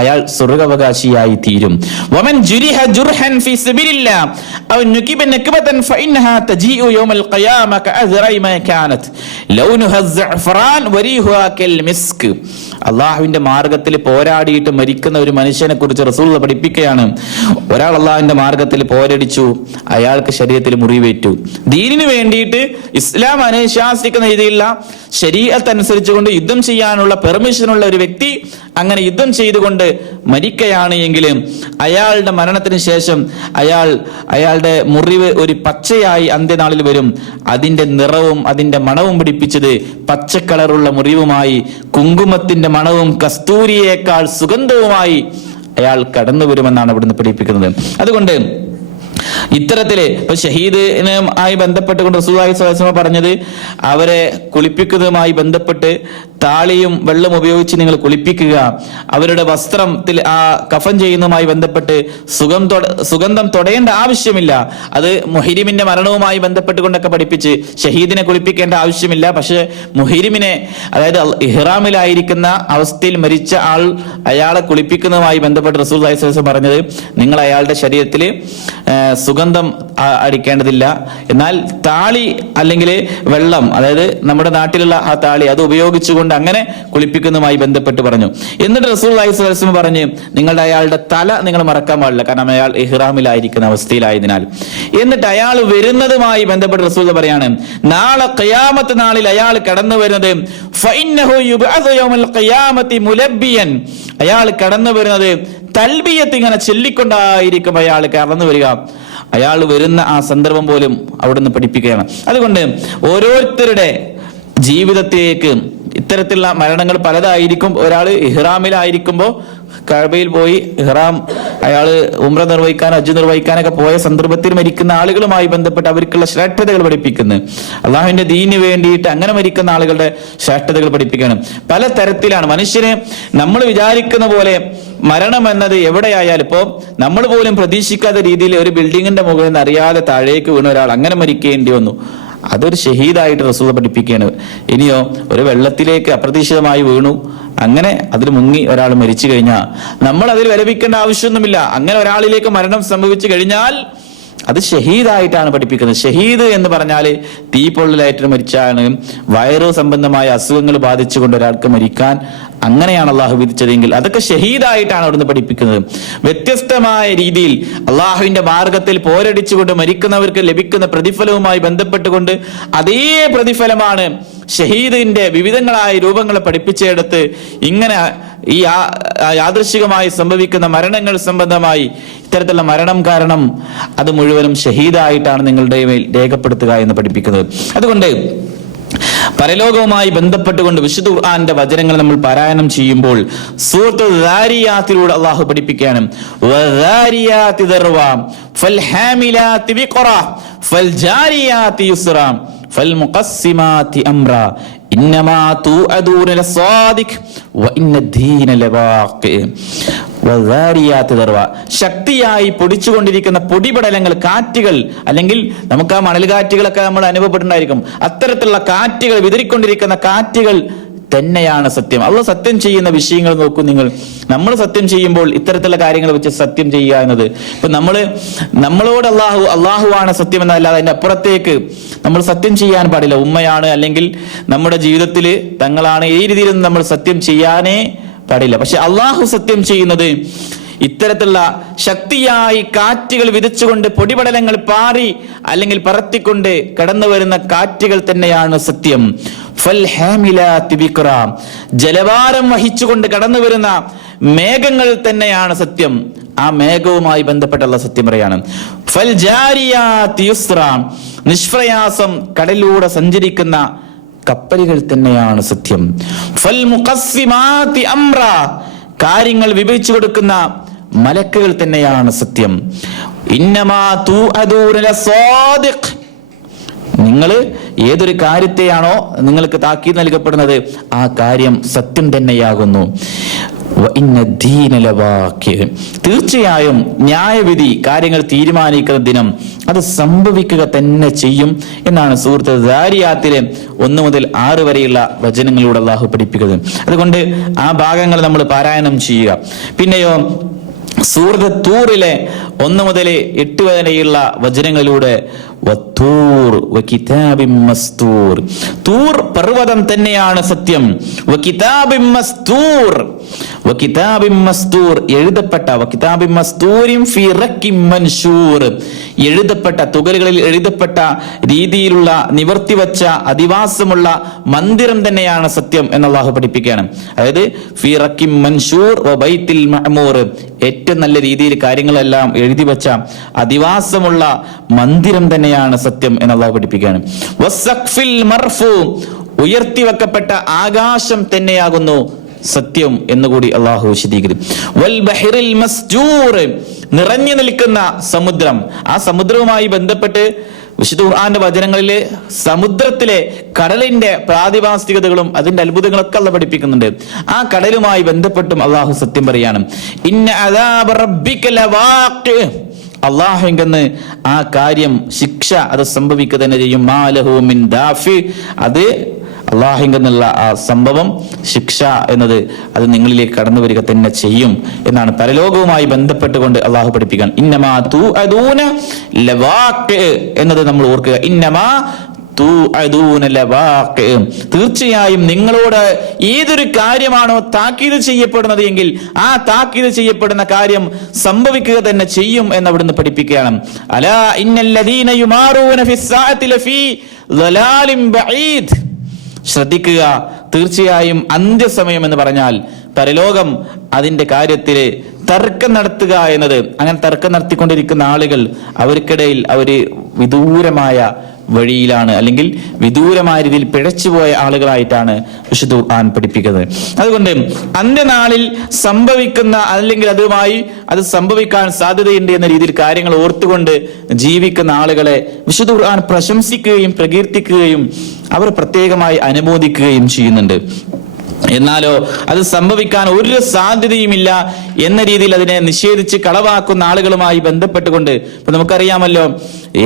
അയാൾ സ്വർഗ്ഗാവകാശിയായി തീരും. വമൻ ജുരിഹ ജുർഹൻ ഫീ സബീലില്ലാഹ് ഔ നുകിബ നക്ബതൻ ഫഇന്നഹാ തജീഉ യൗമൽ ഖിയാമ കഅസ്റൈ മാ കാനത് ലൗനുഹ അസ്സഅഫറാൻ വരീഹുഹാ കൽ മിസ്ക്. അള്ളാഹുവിന്റെ മാർഗത്തിൽ പോരാടിയിട്ട് മരിക്കുന്ന ഒരു മനുഷ്യനെ കുറിച്ച് റസൂൽ പഠിപ്പിക്കുകയാണ്. ഒരാൾ അള്ളാഹുവിന്റെ മാർഗത്തിൽ പോരടിച്ചു, അയാൾക്ക് ശരീരത്തിൽ മുറിവേറ്റു. ദീനിന് വേണ്ടിയിട്ട് ഇസ്ലാം അനുശാസിക്കുന്ന രീതിയിലുള്ള ശരീഅത്ത് അനുസരിച്ചുകൊണ്ട് യുദ്ധം ചെയ്യാനുള്ള പെർമിഷനുള്ള ഒരു വ്യക്തി അങ്ങനെ യുദ്ധം ചെയ്തുകൊണ്ട് മരിക്കുകയാണ് എങ്കിലും അയാളുടെ മരണത്തിന് ശേഷം അയാളുടെ മുറിവ് ഒരു പച്ചയായി അന്ത്യനാളിൽ വരും. അതിന്റെ നിറവും അതിന്റെ മണവും പിടിപ്പിച്ചത് പച്ചക്കളറുള്ള മുറിവുമായി കുങ്കുമത്തിന്റെ മണവും കസ്തൂരിയേക്കാൾ സുഗന്ധവുമായി അയാൾ കടന്നു വരുമെന്നാണ് ഇവിടുന്ന് പഠിപ്പിക്കുന്നത്. അതുകൊണ്ട് ഇത്തരത്തില് ഇപ്പൊ ഷഹീദിനുമായി ബന്ധപ്പെട്ടുകൊണ്ട് റസൂലുള്ളാഹി സ്വല്ലല്ലാഹു അലൈഹി വസല്ലം പറഞ്ഞത്, അവരെ കുളിപ്പിക്കുന്നതുമായി ബന്ധപ്പെട്ട് താളിയും വെള്ളം ഉപയോഗിച്ച് നിങ്ങൾ കുളിപ്പിക്കുക. അവരുടെ വസ്ത്രത്തിൽ ആ കഫൻ ചെയ്യുന്നതുമായി ബന്ധപ്പെട്ട് സുഗന്ധം തൊടയേണ്ട ആവശ്യമില്ല. അത് മുഹരിമിന്റെ മരണവുമായി ബന്ധപ്പെട്ടുകൊണ്ടൊക്കെ പഠിപ്പിച്ച് ഷഹീദിനെ കുളിപ്പിക്കേണ്ട ആവശ്യമില്ല. പക്ഷെ മുഹരിമിനെ, അതായത് ഇഹ്റാമിലായിരിക്കുന്ന അവസ്ഥയിൽ മരിച്ച അയാളെ കുളിപ്പിക്കുന്നതുമായി ബന്ധപ്പെട്ട് റസൂലുള്ളാഹി സ്വല്ലല്ലാഹു അലൈഹി വസല്ലം പറഞ്ഞത്, നിങ്ങൾ അയാളുടെ ശരീരത്തിൽ സുഗന്ധം അടിക്കേണ്ടതില്ല, എന്നാൽ താളി അല്ലെങ്കിൽ വെള്ളം, അതായത് നമ്മുടെ നാട്ടിലുള്ള ആ താളി, അത് ഉപയോഗിച്ചുകൊണ്ട് അങ്ങനെ കുളിപ്പിക്കുന്നതുമായി ബന്ധപ്പെട്ട് പറഞ്ഞു. എന്നിട്ട് റസൂലുള്ളാഹി സ്വല്ലല്ലാഹു അലൈഹി വസല്ലം പറഞ്ഞ്, നിങ്ങളുടെ അയാളുടെ തല നിങ്ങൾ മറക്കാൻ പാടില്ല, കാരണം അയാൾ ഇഹ്റാമിലായിരിക്കുന്ന അവസ്ഥയിലായതിനാൽ. എന്നിട്ട് അയാൾ വരുന്നതുമായി ബന്ധപ്പെട്ട് റസൂൽ പറയാണ്, നാളെ ഖിയാമത്ത് നാളിൽ അയാൾ കടന്നു വരുന്നത് ഫഇന്നഹു യുബ്അസു യൗമൽ ഖിയാമത്തി മുലബ്ബിയൻ, അയാൾ കടന്നു വരുന്നത് തൽബിയത്ത് ഇങ്ങനെ ചൊല്ലിക്കൊണ്ടായിരിക്കും അയാൾ കടന്നു വരിക. അയാൾ വരുന്ന ആ സന്ദർഭം പോലും അവിടുന്ന് പഠിപ്പിക്കുകയാണ്. അതുകൊണ്ട് ഓരോരുത്തരുടെ ജീവിതത്തിലേക്ക് ഇത്തരത്തിലുള്ള മരണങ്ങൾ പലതായിരിക്കും. ഒരാൾ ഇഹ്റാമിലായിരിക്കുമ്പോൾ കഅബയിൽ പോയി അയാള് ഉംറ നിർവഹിക്കാനോ ഹജ്ജ് നിർവഹിക്കാനൊക്കെ പോയ സന്ദർഭത്തിൽ മരിക്കുന്ന ആളുകളുമായി ബന്ധപ്പെട്ട് അവർക്കുള്ള ശ്രേഷ്ഠതകൾ പഠിപ്പിക്കുന്നു. അള്ളാഹുവിന്റെ ദീനിന് വേണ്ടിയിട്ട് അങ്ങനെ മരിക്കുന്ന ആളുകളുടെ ശ്രേഷ്ഠതകൾ പഠിപ്പിക്കണം. പല തരത്തിലാണ് മനുഷ്യന് നമ്മൾ വിചാരിക്കുന്ന പോലെ മരണം എന്നത് എവിടെയായാലും, ഇപ്പോ നമ്മൾ പോലും പ്രതീക്ഷിക്കാത്ത രീതിയിൽ ഒരു ബിൽഡിങ്ങിന്റെ മുകളിൽ നിന്ന് അറിയാതെ താഴേക്ക് വീണ ഒരാൾ അങ്ങനെ മരിക്കേണ്ടി വന്നു, അതൊരു ഷഹീദായിട്ട് റസൂൽ പഠിപ്പിക്കുകയാണ്. ഇനിയോ ഒരു വെള്ളത്തിലേക്ക് അപ്രതീക്ഷിതമായി വീണു, അങ്ങനെ അതിൽ മുങ്ങി ഒരാൾ മരിച്ചു കഴിഞ്ഞാൽ നമ്മൾ അതിൽ വിലപിക്കേണ്ട ആവശ്യമൊന്നുമില്ല. അങ്ങനെ ഒരാളിലേക്ക് മരണം സംഭവിച്ചു കഴിഞ്ഞാൽ അത് ഷഹീദായിട്ടാണ് പഠിപ്പിക്കുന്നത്. ഷഹീദ് എന്ന് പറഞ്ഞാൽ തീപ്പൊള്ളലായിട്ട് മരിച്ചാണ്, വയറു സംബന്ധമായ അസുഖങ്ങൾ ബാധിച്ചുകൊണ്ട് ഒരാൾക്ക് മരിക്കാൻ അങ്ങനെയാണ് അള്ളാഹു വിധിച്ചതെങ്കിൽ അതൊക്കെ ഷഹീദായിട്ടാണ് അവിടുന്ന് പഠിപ്പിക്കുന്നത്. വ്യത്യസ്തമായ രീതിയിൽ അള്ളാഹുവിന്റെ മാർഗത്തിൽ പോരടിച്ചുകൊണ്ട് മരിക്കുന്നവർക്ക് ലഭിക്കുന്ന പ്രതിഫലവുമായി ബന്ധപ്പെട്ടുകൊണ്ട് അതേ പ്രതിഫലമാണ് ഷഹീദിന്റെ വിവിധങ്ങളായ രൂപങ്ങളെ പഠിപ്പിച്ചെടുത്ത് ഇങ്ങനെ ഈ യാദൃശികമായി സംഭവിക്കുന്ന മരണങ്ങൾ സംബന്ധമായി ഇത്തരത്തിലുള്ള മരണം കാരണം അത് മുഴുവനും ഷഹീദായിട്ടാണ് നിങ്ങളുടെ മേൽ രേഖപ്പെടുത്തുക എന്ന് പഠിപ്പിക്കുന്നത്. അതുകൊണ്ട് പരലോകവുമായി ബന്ധപ്പെട്ടുകൊണ്ട് വിശുദ്ധ ഖുർആന്റെ വചനങ്ങൾ നമ്മൾ പാരായണം ചെയ്യുമ്പോൾ സൂറത്ത് ദാരിയാത്തിലൂടെ അള്ളാഹു പഠിപ്പിക്കുകയാണ്, വദാരിയാതി ദർവ ഫൽഹാമിലാതി വിഖറ ഫൽജാരിയാതി യുസ്റ ഫൽമുഖസ്സിമാതി അംറ ഇന്നമാ തുഅദൂന ലസാദിഖ് വഇന്നദ്ദീന ലവാഖി വദാരിയാതി ദർവ. ശക്തിയായി പൊടിച്ചുകൊണ്ടിരിക്കുന്ന പൊടിപടലങ്ങൾ, കാറ്റുകൾ, അല്ലെങ്കിൽ നമുക്ക് ആ മണൽ കാറ്റുകളൊക്കെ നമ്മൾ അനുഭവപ്പെട്ടിട്ടുണ്ടായിരിക്കും. അത്തരത്തിലുള്ള കാറ്റുകൾ, വിതറിക്കൊണ്ടിരിക്കുന്ന കാറ്റുകൾ തന്നെയാണ് സത്യം. അള്ളാഹു സത്യം ചെയ്യുന്ന വിഷയങ്ങൾ നോക്കൂ നിങ്ങൾ. നമ്മൾ സത്യം ചെയ്യുമ്പോൾ ഇത്തരത്തിലുള്ള കാര്യങ്ങൾ വെച്ച് സത്യം ചെയ്യുക എന്നത്, ഇപ്പൊ നമ്മളോട് അള്ളാഹുവാണ് സത്യം എന്നല്ലാതെ അതിന്റെ അപ്പുറത്തേക്ക് നമ്മൾ സത്യം ചെയ്യാൻ പാടില്ല. ഉമ്മയാണ് അല്ലെങ്കിൽ നമ്മുടെ ജീവിതത്തിൽ തങ്ങളാണ്, ഈ രീതിയിലൊന്നും നമ്മൾ സത്യം ചെയ്യാനേ പാടില്ല. പക്ഷെ അള്ളാഹു സത്യം ചെയ്യുന്നത് ഇത്തരത്തിലുള്ള ശക്തിയായി കാറ്റുകൾ വിതച്ചുകൊണ്ട് പൊടിപടലങ്ങൾ പാറി അല്ലെങ്കിൽ പറത്തിക്കൊണ്ട് കടന്നു വരുന്ന കാറ്റുകൾ തന്നെയാണ് സത്യം. ഫൽഹാമിലാതി വിഖറ, ജലഭാരം വഹിച്ചുകൊണ്ട് കടന്നു വരുന്ന മേഘങ്ങൾ തന്നെയാണ് സത്യം. ആ മേഘവുമായി ബന്ധപ്പെട്ടുള്ള സത്യം പറയാണ്. ഫൽജാരിയാതി യുസ്റ, നിഷ്പ്രയാസം കടലിലൂടെ സഞ്ചരിക്കുന്ന കപ്പലുകൾ തന്നെയാണ് സത്യം. ഫൽ മുഖസ്സിമാതി അംറ, കാര്യങ്ങൾ വിഭജിച്ചു കൊടുക്കുന്ന മലക്കുകൾ തന്നെയാണ് സത്യം. ഇന്നമാ തുഅദൂന ലസാദിഖ്, നിങ്ങൾ ഏതൊരു കാര്യത്തെയാണോ നിങ്ങൾക്ക് താക്കീത് നൽകപ്പെടുന്നത് ആ കാര്യം സത്യം തന്നെയാകുന്നു. തീർച്ചയായും ന്യായവിധി, കാര്യങ്ങൾ തീരുമാനിക്കുന്ന ദിനം അത് സംഭവിക്കുക തന്നെ ചെയ്യും എന്നാണ് സൂറത്ത് ദാരിയാത്തിലെ 1 മുതൽ 6 വരെയുള്ള വചനങ്ങളിലൂടെ അള്ളാഹു പഠിപ്പിക്കുന്നത്. അതുകൊണ്ട് ആ ഭാഗങ്ങൾ നമ്മൾ പാരായണം ചെയ്യുക. പിന്നെയോ സൂറത്ത് തൂറിലെ 1 മുതൽ 8 വരെയുള്ള വചനങ്ങളിലൂടെ വത്തൂർ വകിതാബിൻ മസ്തൂർ, തൂർ പർവ്വതം തന്നെയാണ് സത്യം. വകിതാബിൻ മസ്തൂർ, വകിതാബിൻ മസ്തൂർ എഴുതപ്പെട്ട, വകിതാബിൻ മസ്തൂരിൻ ഫീ റക്കിൻ മൻശൂർ, എഴുതപ്പെട്ട തുകലുകളിൽ എഴുതപ്പെട്ട രീതിയിലുള്ള നിവർത്തിവച്ച അധിവാസമുള്ള മന്ദിരം തന്നെയാണ് സത്യം എന്ന് അല്ലാഹു പഠിപ്പിക്കുകയാണ്. അതായത് ഫീ റക്കിൻ മൻശൂർ വ ബൈത്തിൽ മഅമൂർ, ഏറ്റവും നല്ല രീതിയിൽ കാര്യങ്ങളെല്ലാം എഴുതി വെച്ച അധിവാസമുള്ള മന്ദിരം തന്നെയാണ് സത്യം എന്ന് അല്ലാഹു പഠിപ്പിക്കുകയാണ്. വസ്സഖ്ഫിൽ മർഫൂ, ഉയർത്തി വെക്കപ്പെട്ട ആകാശം തന്നെയാകുന്നു സത്യം എന്നുകൂടി അള്ളാഹു വിശദീകരിക്കും. വൽ ബഹ്റിൽ മസ്ജൂർ, നിറഞ്ഞു നിൽക്കുന്ന സമുദ്രം, ആ സമുദ്രവുമായി ബന്ധപ്പെട്ട് വിശുദ്ധ ഖുർആന്റെ വചനങ്ങളിലെ സമുദ്രത്തിലെ കടലിന്റെ പ്രാതിഭാസികതകളും അതിന്റെ അത്ഭുതങ്ങളൊക്കെ അള്ളാഹു പഠിപ്പിക്കുന്നുണ്ട്. ആ കടലുമായി ബന്ധപ്പെട്ടും അള്ളാഹു സത്യം പറയാണ്. ഇന്ന അദാബ റബ്ബിക ലവാഖി, അള്ളാഹുവിങ്കന്ന് ആ കാര്യം, ശിക്ഷ അത് സംഭവിക്കുക തന്നെ ചെയ്യും. മാലഹു മിൻ ദാഫി, അത് അള്ളാഹുവിങ്കന്നുള്ള ആ സംഭവം, ശിക്ഷ എന്നത് അത് നിങ്ങളിലേക്ക് കടന്നു വരിക തന്നെ ചെയ്യും എന്നാണ് പരലോകവുമായി ബന്ധപ്പെട്ടുകൊണ്ട് അള്ളാഹു പഠിപ്പിക്കാൻ. ഇന്നമാ തുഅദൂന ലവാഖി എന്നത് നമ്മൾ ഓർക്കുക. ഇന്നമാ തുഅദൂന ലവാഖി, തീർച്ചയായും നിങ്ങളോട് ഏതൊരു കാര്യമാണോ താക്കീത് ചെയ്യപ്പെടുന്നത് എങ്കിൽ ആ താക്കീത് ചെയ്യപ്പെടുന്ന കാര്യം സംഭവിക്കുക തന്നെ ചെയ്യും എന്ന് അവിടുന്ന് പഠിപ്പിക്കുകയാണ്. അലാ ഇന്നല്ലദീന യുമാറൂന ഫിസ്സാഅതി ലഫീ ളലാലിൻ ബഈദ്, ശ്രദ്ധിക്കുക, തീർച്ചയായും അന്ത്യസമയം എന്ന് പറഞ്ഞാൽ പരലോകം, അതിന്റെ കാര്യത്തില് തർക്കം നടത്തുക എന്നത്, അങ്ങനെ തർക്കം നടത്തിക്കൊണ്ടിരിക്കുന്ന ആളുകൾ അവർക്കിടയിൽ അവര് വിദൂരമായ വഴിയിലാണ്, അല്ലെങ്കിൽ വിദൂരമായ രീതിയിൽ പിഴച്ചുപോയ ആളുകളായിട്ടാണ് വിശുദ്ധ ഖുർആൻ പഠിപ്പിക്കുന്നത്. അതുകൊണ്ട് അന്ത്യനാളിൽ സംഭവിക്കുന്ന, അല്ലെങ്കിൽ അതുമായി അത് സംഭവിക്കാൻ സാധ്യതയുണ്ട് എന്ന രീതിയിൽ കാര്യങ്ങൾ ഓർത്തുകൊണ്ട് ജീവിക്കുന്ന ആളുകളെ വിശുദ്ധ ഖുർആൻ പ്രശംസിക്കുകയും പ്രകീർത്തിക്കുകയും അവർ പ്രത്യേകമായി അനുമോദിക്കുകയും ചെയ്യുന്നുണ്ട്. എന്നാലോ അത് സംഭവിക്കാൻ ഒരു സാധ്യതയുമില്ല എന്ന രീതിയിൽ അതിനെ നിഷേധിച്ച് കളവാക്കുന്ന ആളുകളുമായി ബന്ധപ്പെട്ടുകൊണ്ട്, ഇപ്പൊ നമുക്കറിയാമല്ലോ,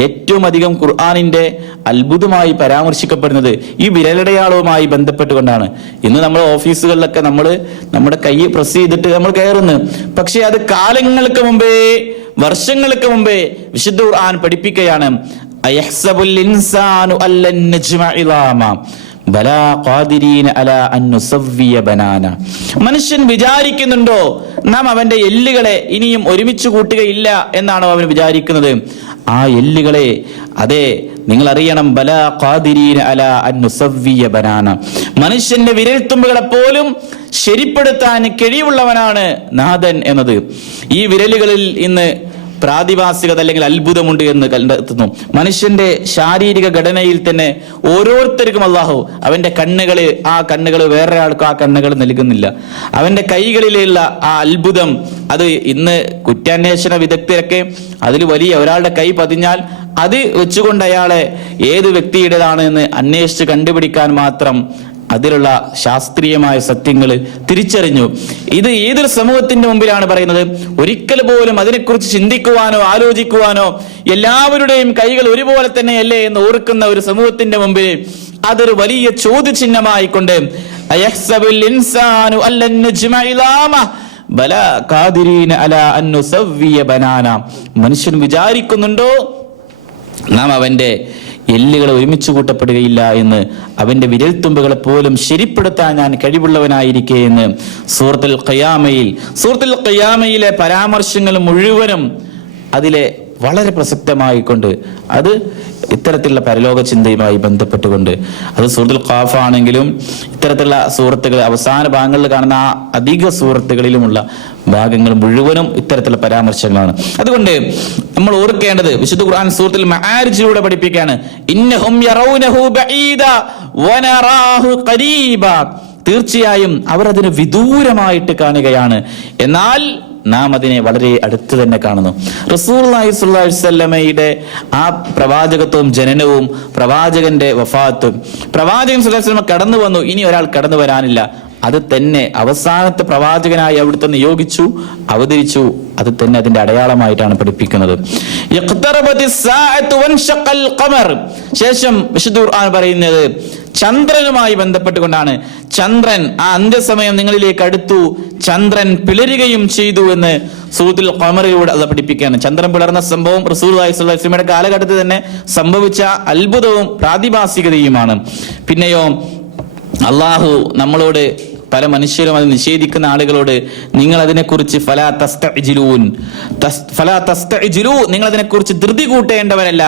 ഏറ്റവും അധികം ഖുർആനിന്റെ അത്ഭുതമായി പരാമർശിക്കപ്പെടുന്നത് ഈ വിരലടയാളവുമായി ബന്ധപ്പെട്ടുകൊണ്ടാണ്. ഇന്ന് നമ്മൾ ഓഫീസുകളിലൊക്കെ നമ്മുടെ കൈ പ്രസ് ചെയ്തിട്ട് നമ്മൾ കയറുന്നു. പക്ഷെ അത് കാലങ്ങൾക്ക് മുമ്പേ, വർഷങ്ങൾക്ക് മുമ്പേ വിശുദ്ധ ഖുർആൻ പഠിപ്പിക്കുകയാണ്. അയഹ്സബുൽ ഇൻസാനു അല്ലൻ നജ്മഅ ഇളാമ ബലാ ഖാദിരീന അലാ അൻ നുസവ്വിയ ബനാന, മനുഷ്യൻ വിചാരിക്കുന്നുണ്ടോ നാം അവന്റെ എല്ലുകളെ ഇനിയും ഒരുമിച്ച് കൂട്ടുകയില്ല എന്നാണോ അവൻ വിചാരിക്കുന്നത്? ആ എല്ലുകളെ, അതെ, നിങ്ങൾ അറിയണം, ബലാ ഖാദിരീന അലാ അൻ നുസവ്വിയ ബനാന, മനുഷ്യന്റെ വിരൽത്തുമ്പുകളെ പോലും ശരിപ്പെടുത്താൻ കഴിവുള്ളവനാണ് നാഥൻ എന്നത്. ഈ വിരലുകളിൽ ഇന്ന് പ്രാതിഭാസികത അല്ലെങ്കിൽ അത്ഭുതമുണ്ട് എന്ന് കണ്ടെത്തുന്നു. മനുഷ്യന്റെ ശാരീരിക ഘടനയിൽ തന്നെ ഓരോരുത്തർക്കും അള്ളാഹു അവന്റെ കണ്ണുകള്, ആ കണ്ണുകൾ വേറൊരാൾക്കും ആ കണ്ണുകൾ നൽകുന്നില്ല. അവന്റെ കൈകളിലുള്ള ആ അത്ഭുതം, അത് ഇന്ന് കുറ്റാന്വേഷണ വിദഗ്ധരൊക്കെ അതിൽ വലിയ ഒരാളുടെ കൈ പതിഞ്ഞാൽ അത് വെച്ചുകൊണ്ട് അയാളെ ഏത് വ്യക്തിയുടേതാണ് എന്ന് അന്വേഷിച്ച് കണ്ടുപിടിക്കാൻ മാത്രം അതിലുള്ള ശാസ്ത്രീയമായ സത്യങ്ങൾ തിരിച്ചറിഞ്ഞു. ഇത് ഏതൊരു സമൂഹത്തിന്റെ മുമ്പിലാണ് പറയുന്നത്? ഒരിക്കൽ പോലും അതിനെക്കുറിച്ച് ചിന്തിക്കുവാനോ ആലോചിക്കുവാനോ, എല്ലാവരുടെയും കൈകൾ ഒരുപോലെ തന്നെയല്ലേ എന്ന് ഓർക്കുന്ന ഒരു സമൂഹത്തിന്റെ മുമ്പിൽ അതൊരു വലിയ ചോദ്യചിഹ്നമായിക്കൊണ്ട് അയഹ്സബുൽ ഇൻസാനു അല്ലൻ നജ്മഅ ഇളാമ ബലാ ഖാദിരീന അലാ അൻ നുസവ്വിയ ബനാന, മനുഷ്യൻ വിചാരിക്കുന്നുണ്ടോ നാം അവന്റെ എല്ലുകൾ ഒരുമിച്ച് കൂട്ടപ്പെടുകയില്ല എന്ന്, അവന്റെ വിരൽത്തുമ്പുകളെ പോലും ശരിപ്പെടുത്താൻ ഞാൻ കഴിവുള്ളവനായിരിക്കെ എന്ന് സൂറത്തുൽ ഖിയാമയിലെ പരാമർശങ്ങൾ മുഴുവനും അതിലെ വളരെ പ്രസക്തമായിക്കൊണ്ട്, അത് ഇത്തരത്തിലുള്ള പരലോക ചിന്തയുമായി ബന്ധപ്പെട്ടുകൊണ്ട്, അത് സൂറത്തുൽ ഖാഫ് ആണെങ്കിലും ഇത്തരത്തിലുള്ള സൂറത്തുകൾ അവസാന ഭാഗങ്ങളിൽ കാണുന്ന ആ അധിക സൂറത്തുകളിലുമുള്ള ഭാഗങ്ങൾ മുഴുവനും ഇത്തരത്തിലുള്ള പരാമർശങ്ങളാണ്. അതുകൊണ്ട് നമ്മൾ ഓർക്കേണ്ടത്, വിശുദ്ധ ഖുർആൻ സൂറത്തുൽ മആരിജിലൂടെ പഠിപ്പിക്കുകയാണ്, ഇന്നഹും യറൗനഹു ബഈദ വനറാഹു ഖരീബ, തീർച്ചയായും അവർ അതിനെ വിദൂരമായിട്ട് കാണുകയാണ്, എന്നാൽ നാം അതിനെ വളരെ അടുത്ത് തന്നെ കാണുന്നു. റസൂലുള്ളാഹി സ്വല്ലല്ലാഹു അലൈഹി വസല്ലമയുടെ ആ പ്രവാചകത്വവും ജനനവും പ്രവാചകന്റെ വഫാത്തും, പ്രവാചകൻ സ്വല്ലല്ലാഹു അലൈഹി വസല്ലമ കടന്നു വന്നു, ഇനി ഒരാൾ കടന്നു വരാനില്ല, അത് തന്നെ അവസാനത്തെ പ്രവാചകനായി അവിടുത്തെ നിയോഗിച്ചു, അവതരിച്ചു, അത് തന്നെ അതിന്റെ അടയാളമായിട്ടാണ് പഠിപ്പിക്കുന്നത്. ശേഷം വിശുദ്ധ ഖുർആൻ പറയുന്നത് ചന്ദ്രനുമായി ബന്ധപ്പെട്ടുകൊണ്ടാണ്. ചന്ദ്രൻ ആ അന്ത്യസമയം നിങ്ങളിലേക്ക് അടുത്തു, ചന്ദ്രൻ പിളരുകയും ചെയ്തു എന്ന് സൂറത്തുൽ ഖമറിലൂടെ അത് പഠിപ്പിക്കുകയാണ്. ചന്ദ്രൻ പിളർന്ന സംഭവം റസൂലുള്ളാഹി സ്വല്ലല്ലാഹു അലൈഹി വസല്ലമയുടെ കാലഘട്ടത്തിൽ തന്നെ സംഭവിച്ച അത്ഭുതവും പ്രാതിഭാസികതയുമാണ്. പിന്നെയോ അള്ളാഹു നമ്മളോട്, പല മനുഷ്യരും അത് നിഷേധിക്കുന്ന ആളുകളോട്, നിങ്ങൾ അതിനെക്കുറിച്ച് ഫലാ തസ്തഅ്ജിലൂ, നിങ്ങൾ അതിനെക്കുറിച്ച് ധൃതി കൂട്ടേണ്ടവരല്ല.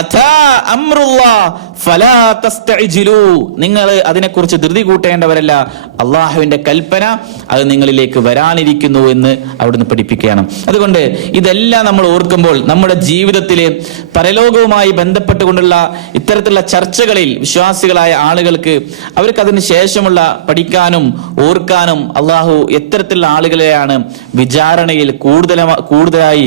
അതാ അംറുല്ലാഹ് ഫലാ തസ്തഅ്ജിലൂ, നിങ്ങൾ അതിനെക്കുറിച്ച് ധൃതി കൂട്ടേണ്ടവരല്ല, അള്ളാഹുവിന്റെ കൽപ്പന അത് നിങ്ങളിലേക്ക് വരാനിരിക്കുന്നു എന്ന് അവിടുന്ന് പഠിപ്പിക്കുകയാണ്. അതുകൊണ്ട് ഇതെല്ലാം നമ്മൾ ഓർക്കുമ്പോൾ നമ്മുടെ ജീവിതത്തിലെ പരലോകവുമായി ബന്ധപ്പെട്ടുകൊണ്ടുള്ള ഇത്തരത്തിലുള്ള ചർച്ചകളിൽ വിശ്വാസികളായ ആളുകൾക്ക് അവർക്ക് അതിന് ശേഷമുള്ള പഠിക്കാനും ഓർക്കാനും അള്ളാഹു എത്തരത്തിലുള്ള ആളുകളെയാണ് വിചാരണയിൽ കൂടുതലായി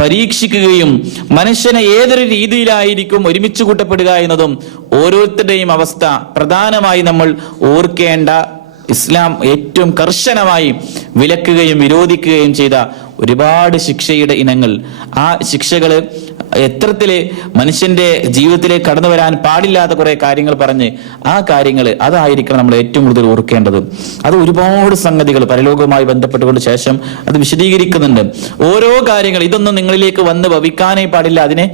പരീക്ഷിക്കുകയും മനുഷ്യനെ ഏതൊരു രീതിയിലായിരിക്കും ഒരുമിച്ച് കൂട്ടപ്പെടുക എന്നതും ഓരോരുത്തരുടെയും അവസ്ഥ പ്രധാനമായി നമ്മൾ ഓർക്കേണ്ട, ഇസ്ലാം ഏറ്റവും കർശനമായി വിലക്കുകയും വിരോധിക്കുകയും ചെയ്ത ഒരുപാട് ശിക്ഷയുടെ ഇനങ്ങൾ, ആ ശിക്ഷകള് എത്രത്തില് മനുഷ്യന്റെ ജീവിതത്തിലേക്ക് കടന്നു വരാൻ പാടില്ലാത്ത കുറെ കാര്യങ്ങൾ പറഞ്ഞ് ആ കാര്യങ്ങൾ അതായിരിക്കണം നമ്മൾ ഏറ്റവും കൂടുതൽ ഓർക്കേണ്ടത്. അത് ഒരുപാട് സംഗതികൾ പരലോകവുമായി ബന്ധപ്പെട്ടുകൊണ്ട് ശേഷം അത് വിശദീകരിക്കുന്നുണ്ട്. ഓരോ കാര്യങ്ങൾ ഇതൊന്നും നിങ്ങളിലേക്ക് വന്ന് ഭവിക്കാനേ പാടില്ല, അതിനെ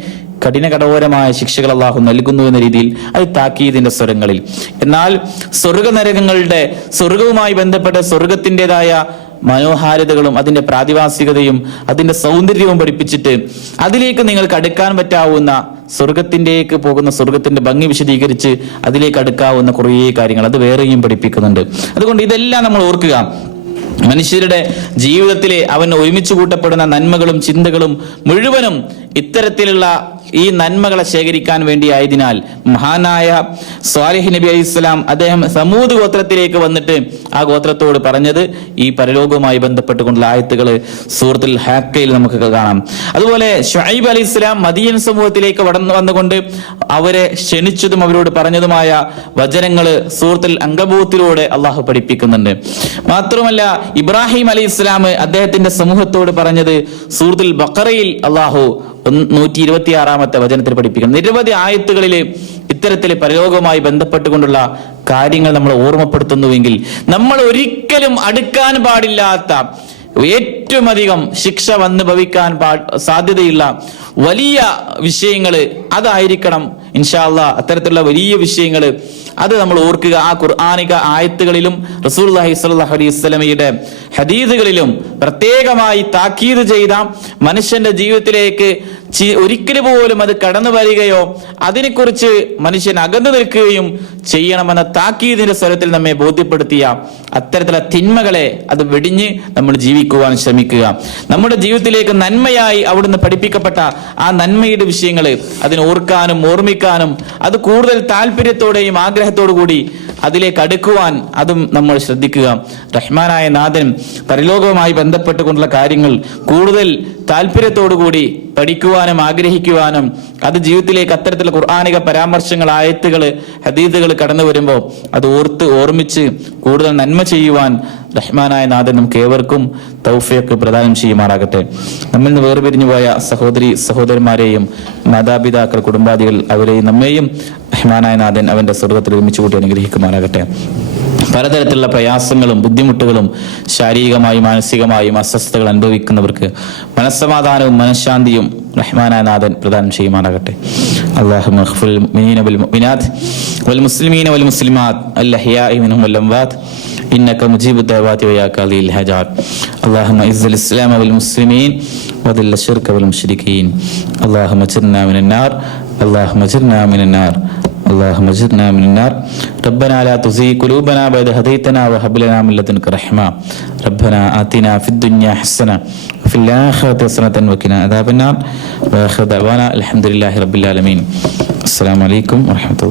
കഠിന കഠോരമായ ശിക്ഷകൾ അള്ളാഹു നൽകുന്നു എന്ന രീതിയിൽ അത് താക്കീതിന്റെ സ്വരങ്ങളിൽ. എന്നാൽ സ്വർഗനരകങ്ങളുടെ, സ്വർഗവുമായി ബന്ധപ്പെട്ട സ്വർഗത്തിൻ്റെതായ മനോഹാരിതകളും അതിന്റെ പ്രാതിഭാസികതയും അതിന്റെ സൗന്ദര്യവും പഠിപ്പിച്ചിട്ട് അതിലേക്ക് നിങ്ങൾക്ക് അടുക്കാൻ പറ്റാവുന്ന, സ്വർഗത്തിൻ്റെക്ക് പോകുന്ന സ്വർഗത്തിന്റെ ഭംഗി വിശദീകരിച്ച് അതിലേക്ക് അടുക്കാവുന്ന കുറേ കാര്യങ്ങൾ അത് വേറെയും പഠിപ്പിക്കുന്നുണ്ട്. അതുകൊണ്ട് ഇതെല്ലാം നമ്മൾ ഓർക്കുക. മനുഷ്യരുടെ ജീവിതത്തിലെ അവൻ ഒരുമിച്ച് കൂട്ടപ്പെടുന്ന നന്മകളും ചിന്തകളും മുഴുവനും ഇത്തരത്തിലുള്ള ഈ നന്മകളെ ശേഖരിക്കാൻ വേണ്ടിയായതിനാൽ മഹാനായ സ്വാലിഹ് നബി അലൈഹിസ്സലാം അദ്ദേഹം സമൂദ് ഗോത്രത്തിലേക്ക് വന്നിട്ട് ആ ഗോത്രത്തോട് പറഞ്ഞത് ഈ പരലോകവുമായി ബന്ധപ്പെട്ടുകൊണ്ടുള്ള ആയത്തുകൾ സൂറത്തുൽ ഹാക്കയിൽ നമുക്ക് കാണാം. അതുപോലെ ശുഐബ് അലൈഹിസ്സലാം മദീൻ സമൂഹത്തിലേക്ക് വന്നുകൊണ്ട് അവരെ ക്ഷണിച്ചതും അവരോട് പറഞ്ഞതുമായ വചനങ്ങൾ സൂറത്തുൽ അങ്കബൂത്തിലൂടെ അള്ളാഹു പഠിപ്പിക്കുന്നുണ്ട്. മാത്രമല്ല ഇബ്രാഹിം അലൈഹിസ്സലാം അദ്ദേഹത്തിന്റെ സമൂഹത്തോട് പറഞ്ഞത് സൂറത്തുൽ ബഖറയിൽ അള്ളാഹു 126-ാമത്തെ വചനത്തിൽ പഠിപ്പിക്കണം. നിരവധി ആയത്തുകളിൽ ഇത്തരത്തിൽ പരലോകവുമായി ബന്ധപ്പെട്ടുകൊണ്ടുള്ള കാര്യങ്ങൾ നമ്മൾ ഓർമ്മപ്പെടുത്തുന്നുവെങ്കിൽ നമ്മൾ ഒരിക്കലും അടുക്കാൻ പാടില്ലാത്ത, ഏറ്റവും അധികം ശിക്ഷ വന്ന് ഭവിക്കാൻ സാധ്യതയുള്ള വലിയ വിഷയങ്ങൾ അതായിരിക്കണം ഇൻഷാ അല്ലാഹ്. അത്തരത്തിലുള്ള വലിയ വിഷയങ്ങൾ അത് നമ്മൾ ഓർക്കുക. ആ ഖുർആനിക ആയത്തുകളിലും റസൂലുള്ളാഹി സ്വല്ലല്ലാഹു അലൈഹി വസല്ലമയുടെ ഹദീസുകളിലും പ്രത്യേകമായി താക്കീത് ചെയ്ത മനുഷ്യന്റെ ജീവിതത്തിലേക്ക് ഒരിക്കൽ പോലും അത് കടന്നു വരികയോ അതിനെക്കുറിച്ച് മനുഷ്യൻ അകന്നു നിൽക്കുകയും ചെയ്യണമെന്ന താക്കീതിന്റെ സ്വരത്തിൽ നമ്മെ ബോധ്യപ്പെടുത്തിയ അത്തരത്തിലുള്ള തിന്മകളെ അത് വെടിഞ്ഞ് നമ്മൾ ജീവിക്കുവാൻ ശ്രമിക്കുക. നമ്മുടെ ജീവിതത്തിലേക്ക് നന്മയായി അവിടുന്ന് പഠിപ്പിക്കപ്പെട്ട ആ നന്മയുടെ വിഷയങ്ങൾ അതിനെ ഓർക്കാനും ഓർമ്മിക്കാനും അത് കൂടുതൽ താല്പര്യത്തോടെയും ആഗ്രഹത്തോടു കൂടി അതിലേക്ക് അടുക്കുവാൻ അതും നമ്മൾ ശ്രദ്ധിക്കുക. റഹ്മാനായ നാഥൻ പരലോകവുമായി ബന്ധപ്പെട്ടുകൊണ്ടുള്ള കാര്യങ്ങൾ കൂടുതൽ താല്പര്യത്തോടു കൂടി പഠിക്കുവാനും ആഗ്രഹിക്കുവാനും അത് ജീവിതത്തിലേക്ക് അത്തരത്തിലുള്ള ഖുർആനിക പരാമർശങ്ങൾ, ആയത്തുകൾ, ഹദീസുകൾ കടന്നു വരുമ്പോൾ അത് ഓർമ്മിച്ച് കൂടുതൽ നന്മ ചെയ്യുവാൻ റഹ്മാനായ നാഥൻ നമുക്ക് ഏവർക്കും തൗഫീഖ് പ്രദാനം ചെയ്യുമാറാകട്ടെ. നമ്മിൽ നിന്ന് വേർപിരിഞ്ഞു പോയ സഹോദരി സഹോദരന്മാരെയും മാതാപിതാക്കൾ, കുടുംബാദികൾ, അവരെയും നമ്മെയും റഹ്മാനായ നാഥൻ അവന്റെ സ്വർഗ്ഗത്തിൽ ഒരുമിച്ച് കൂട്ടി അനുഗ്രഹിക്കുമാറാകട്ടെ. പലതരത്തിലുള്ള പ്രയാസങ്ങളും ബുദ്ധിമുട്ടുകളും ശാരീരികമായും മാനസികമായും അസ്വസ്ഥതകൾ അനുഭവിക്കുന്നവർക്ക് മനസ്സമാധാനവും മനഃശാന്തിയും റഹ്മാനായ നാഥൻ പ്രദാനം ചെയ്യുമാറാകട്ടെ. അല്ലാഹുമ്മ ഗ്ഫിർ മുഅ്മിനീന വൽ മുഅ്മിനാത്ത് വൽ മുസ്ലിമീന വൽ മുസ്ലിമാത്ത് അൽഅഹ്യാഇ മിൻഹും വൽ അംവാത്ത് ഇന്നക മുജീബു ദഅവാതി വയാ ഖാദിൽ ഹജാത്ത്. അല്ലാഹുമ്മ ഇസ്ദിൽ ഇസ്ലാമ വൽ മുസ്ലിമീൻ വദിൽ ശിർക വൽ മുശ്രികീൻ. അല്ലാഹുമ്മ അജ്ർനാ മിനൻ നാർ, അല്ലാഹുമ്മ അജ്ർനാ മിനൻ നാർ, اللهم اجرنا من النار. ربنا لا تزغ قلوبنا بعد إذ هديتنا وهب لنا من لدنك رحمة. ربنا آتنا في الدنيا حسنة وفي الآخرة حسنة وقنا عذاب النار. وآخر دعوانا الحمد لله رب العالمين. السلام عليكم ورحمة الله.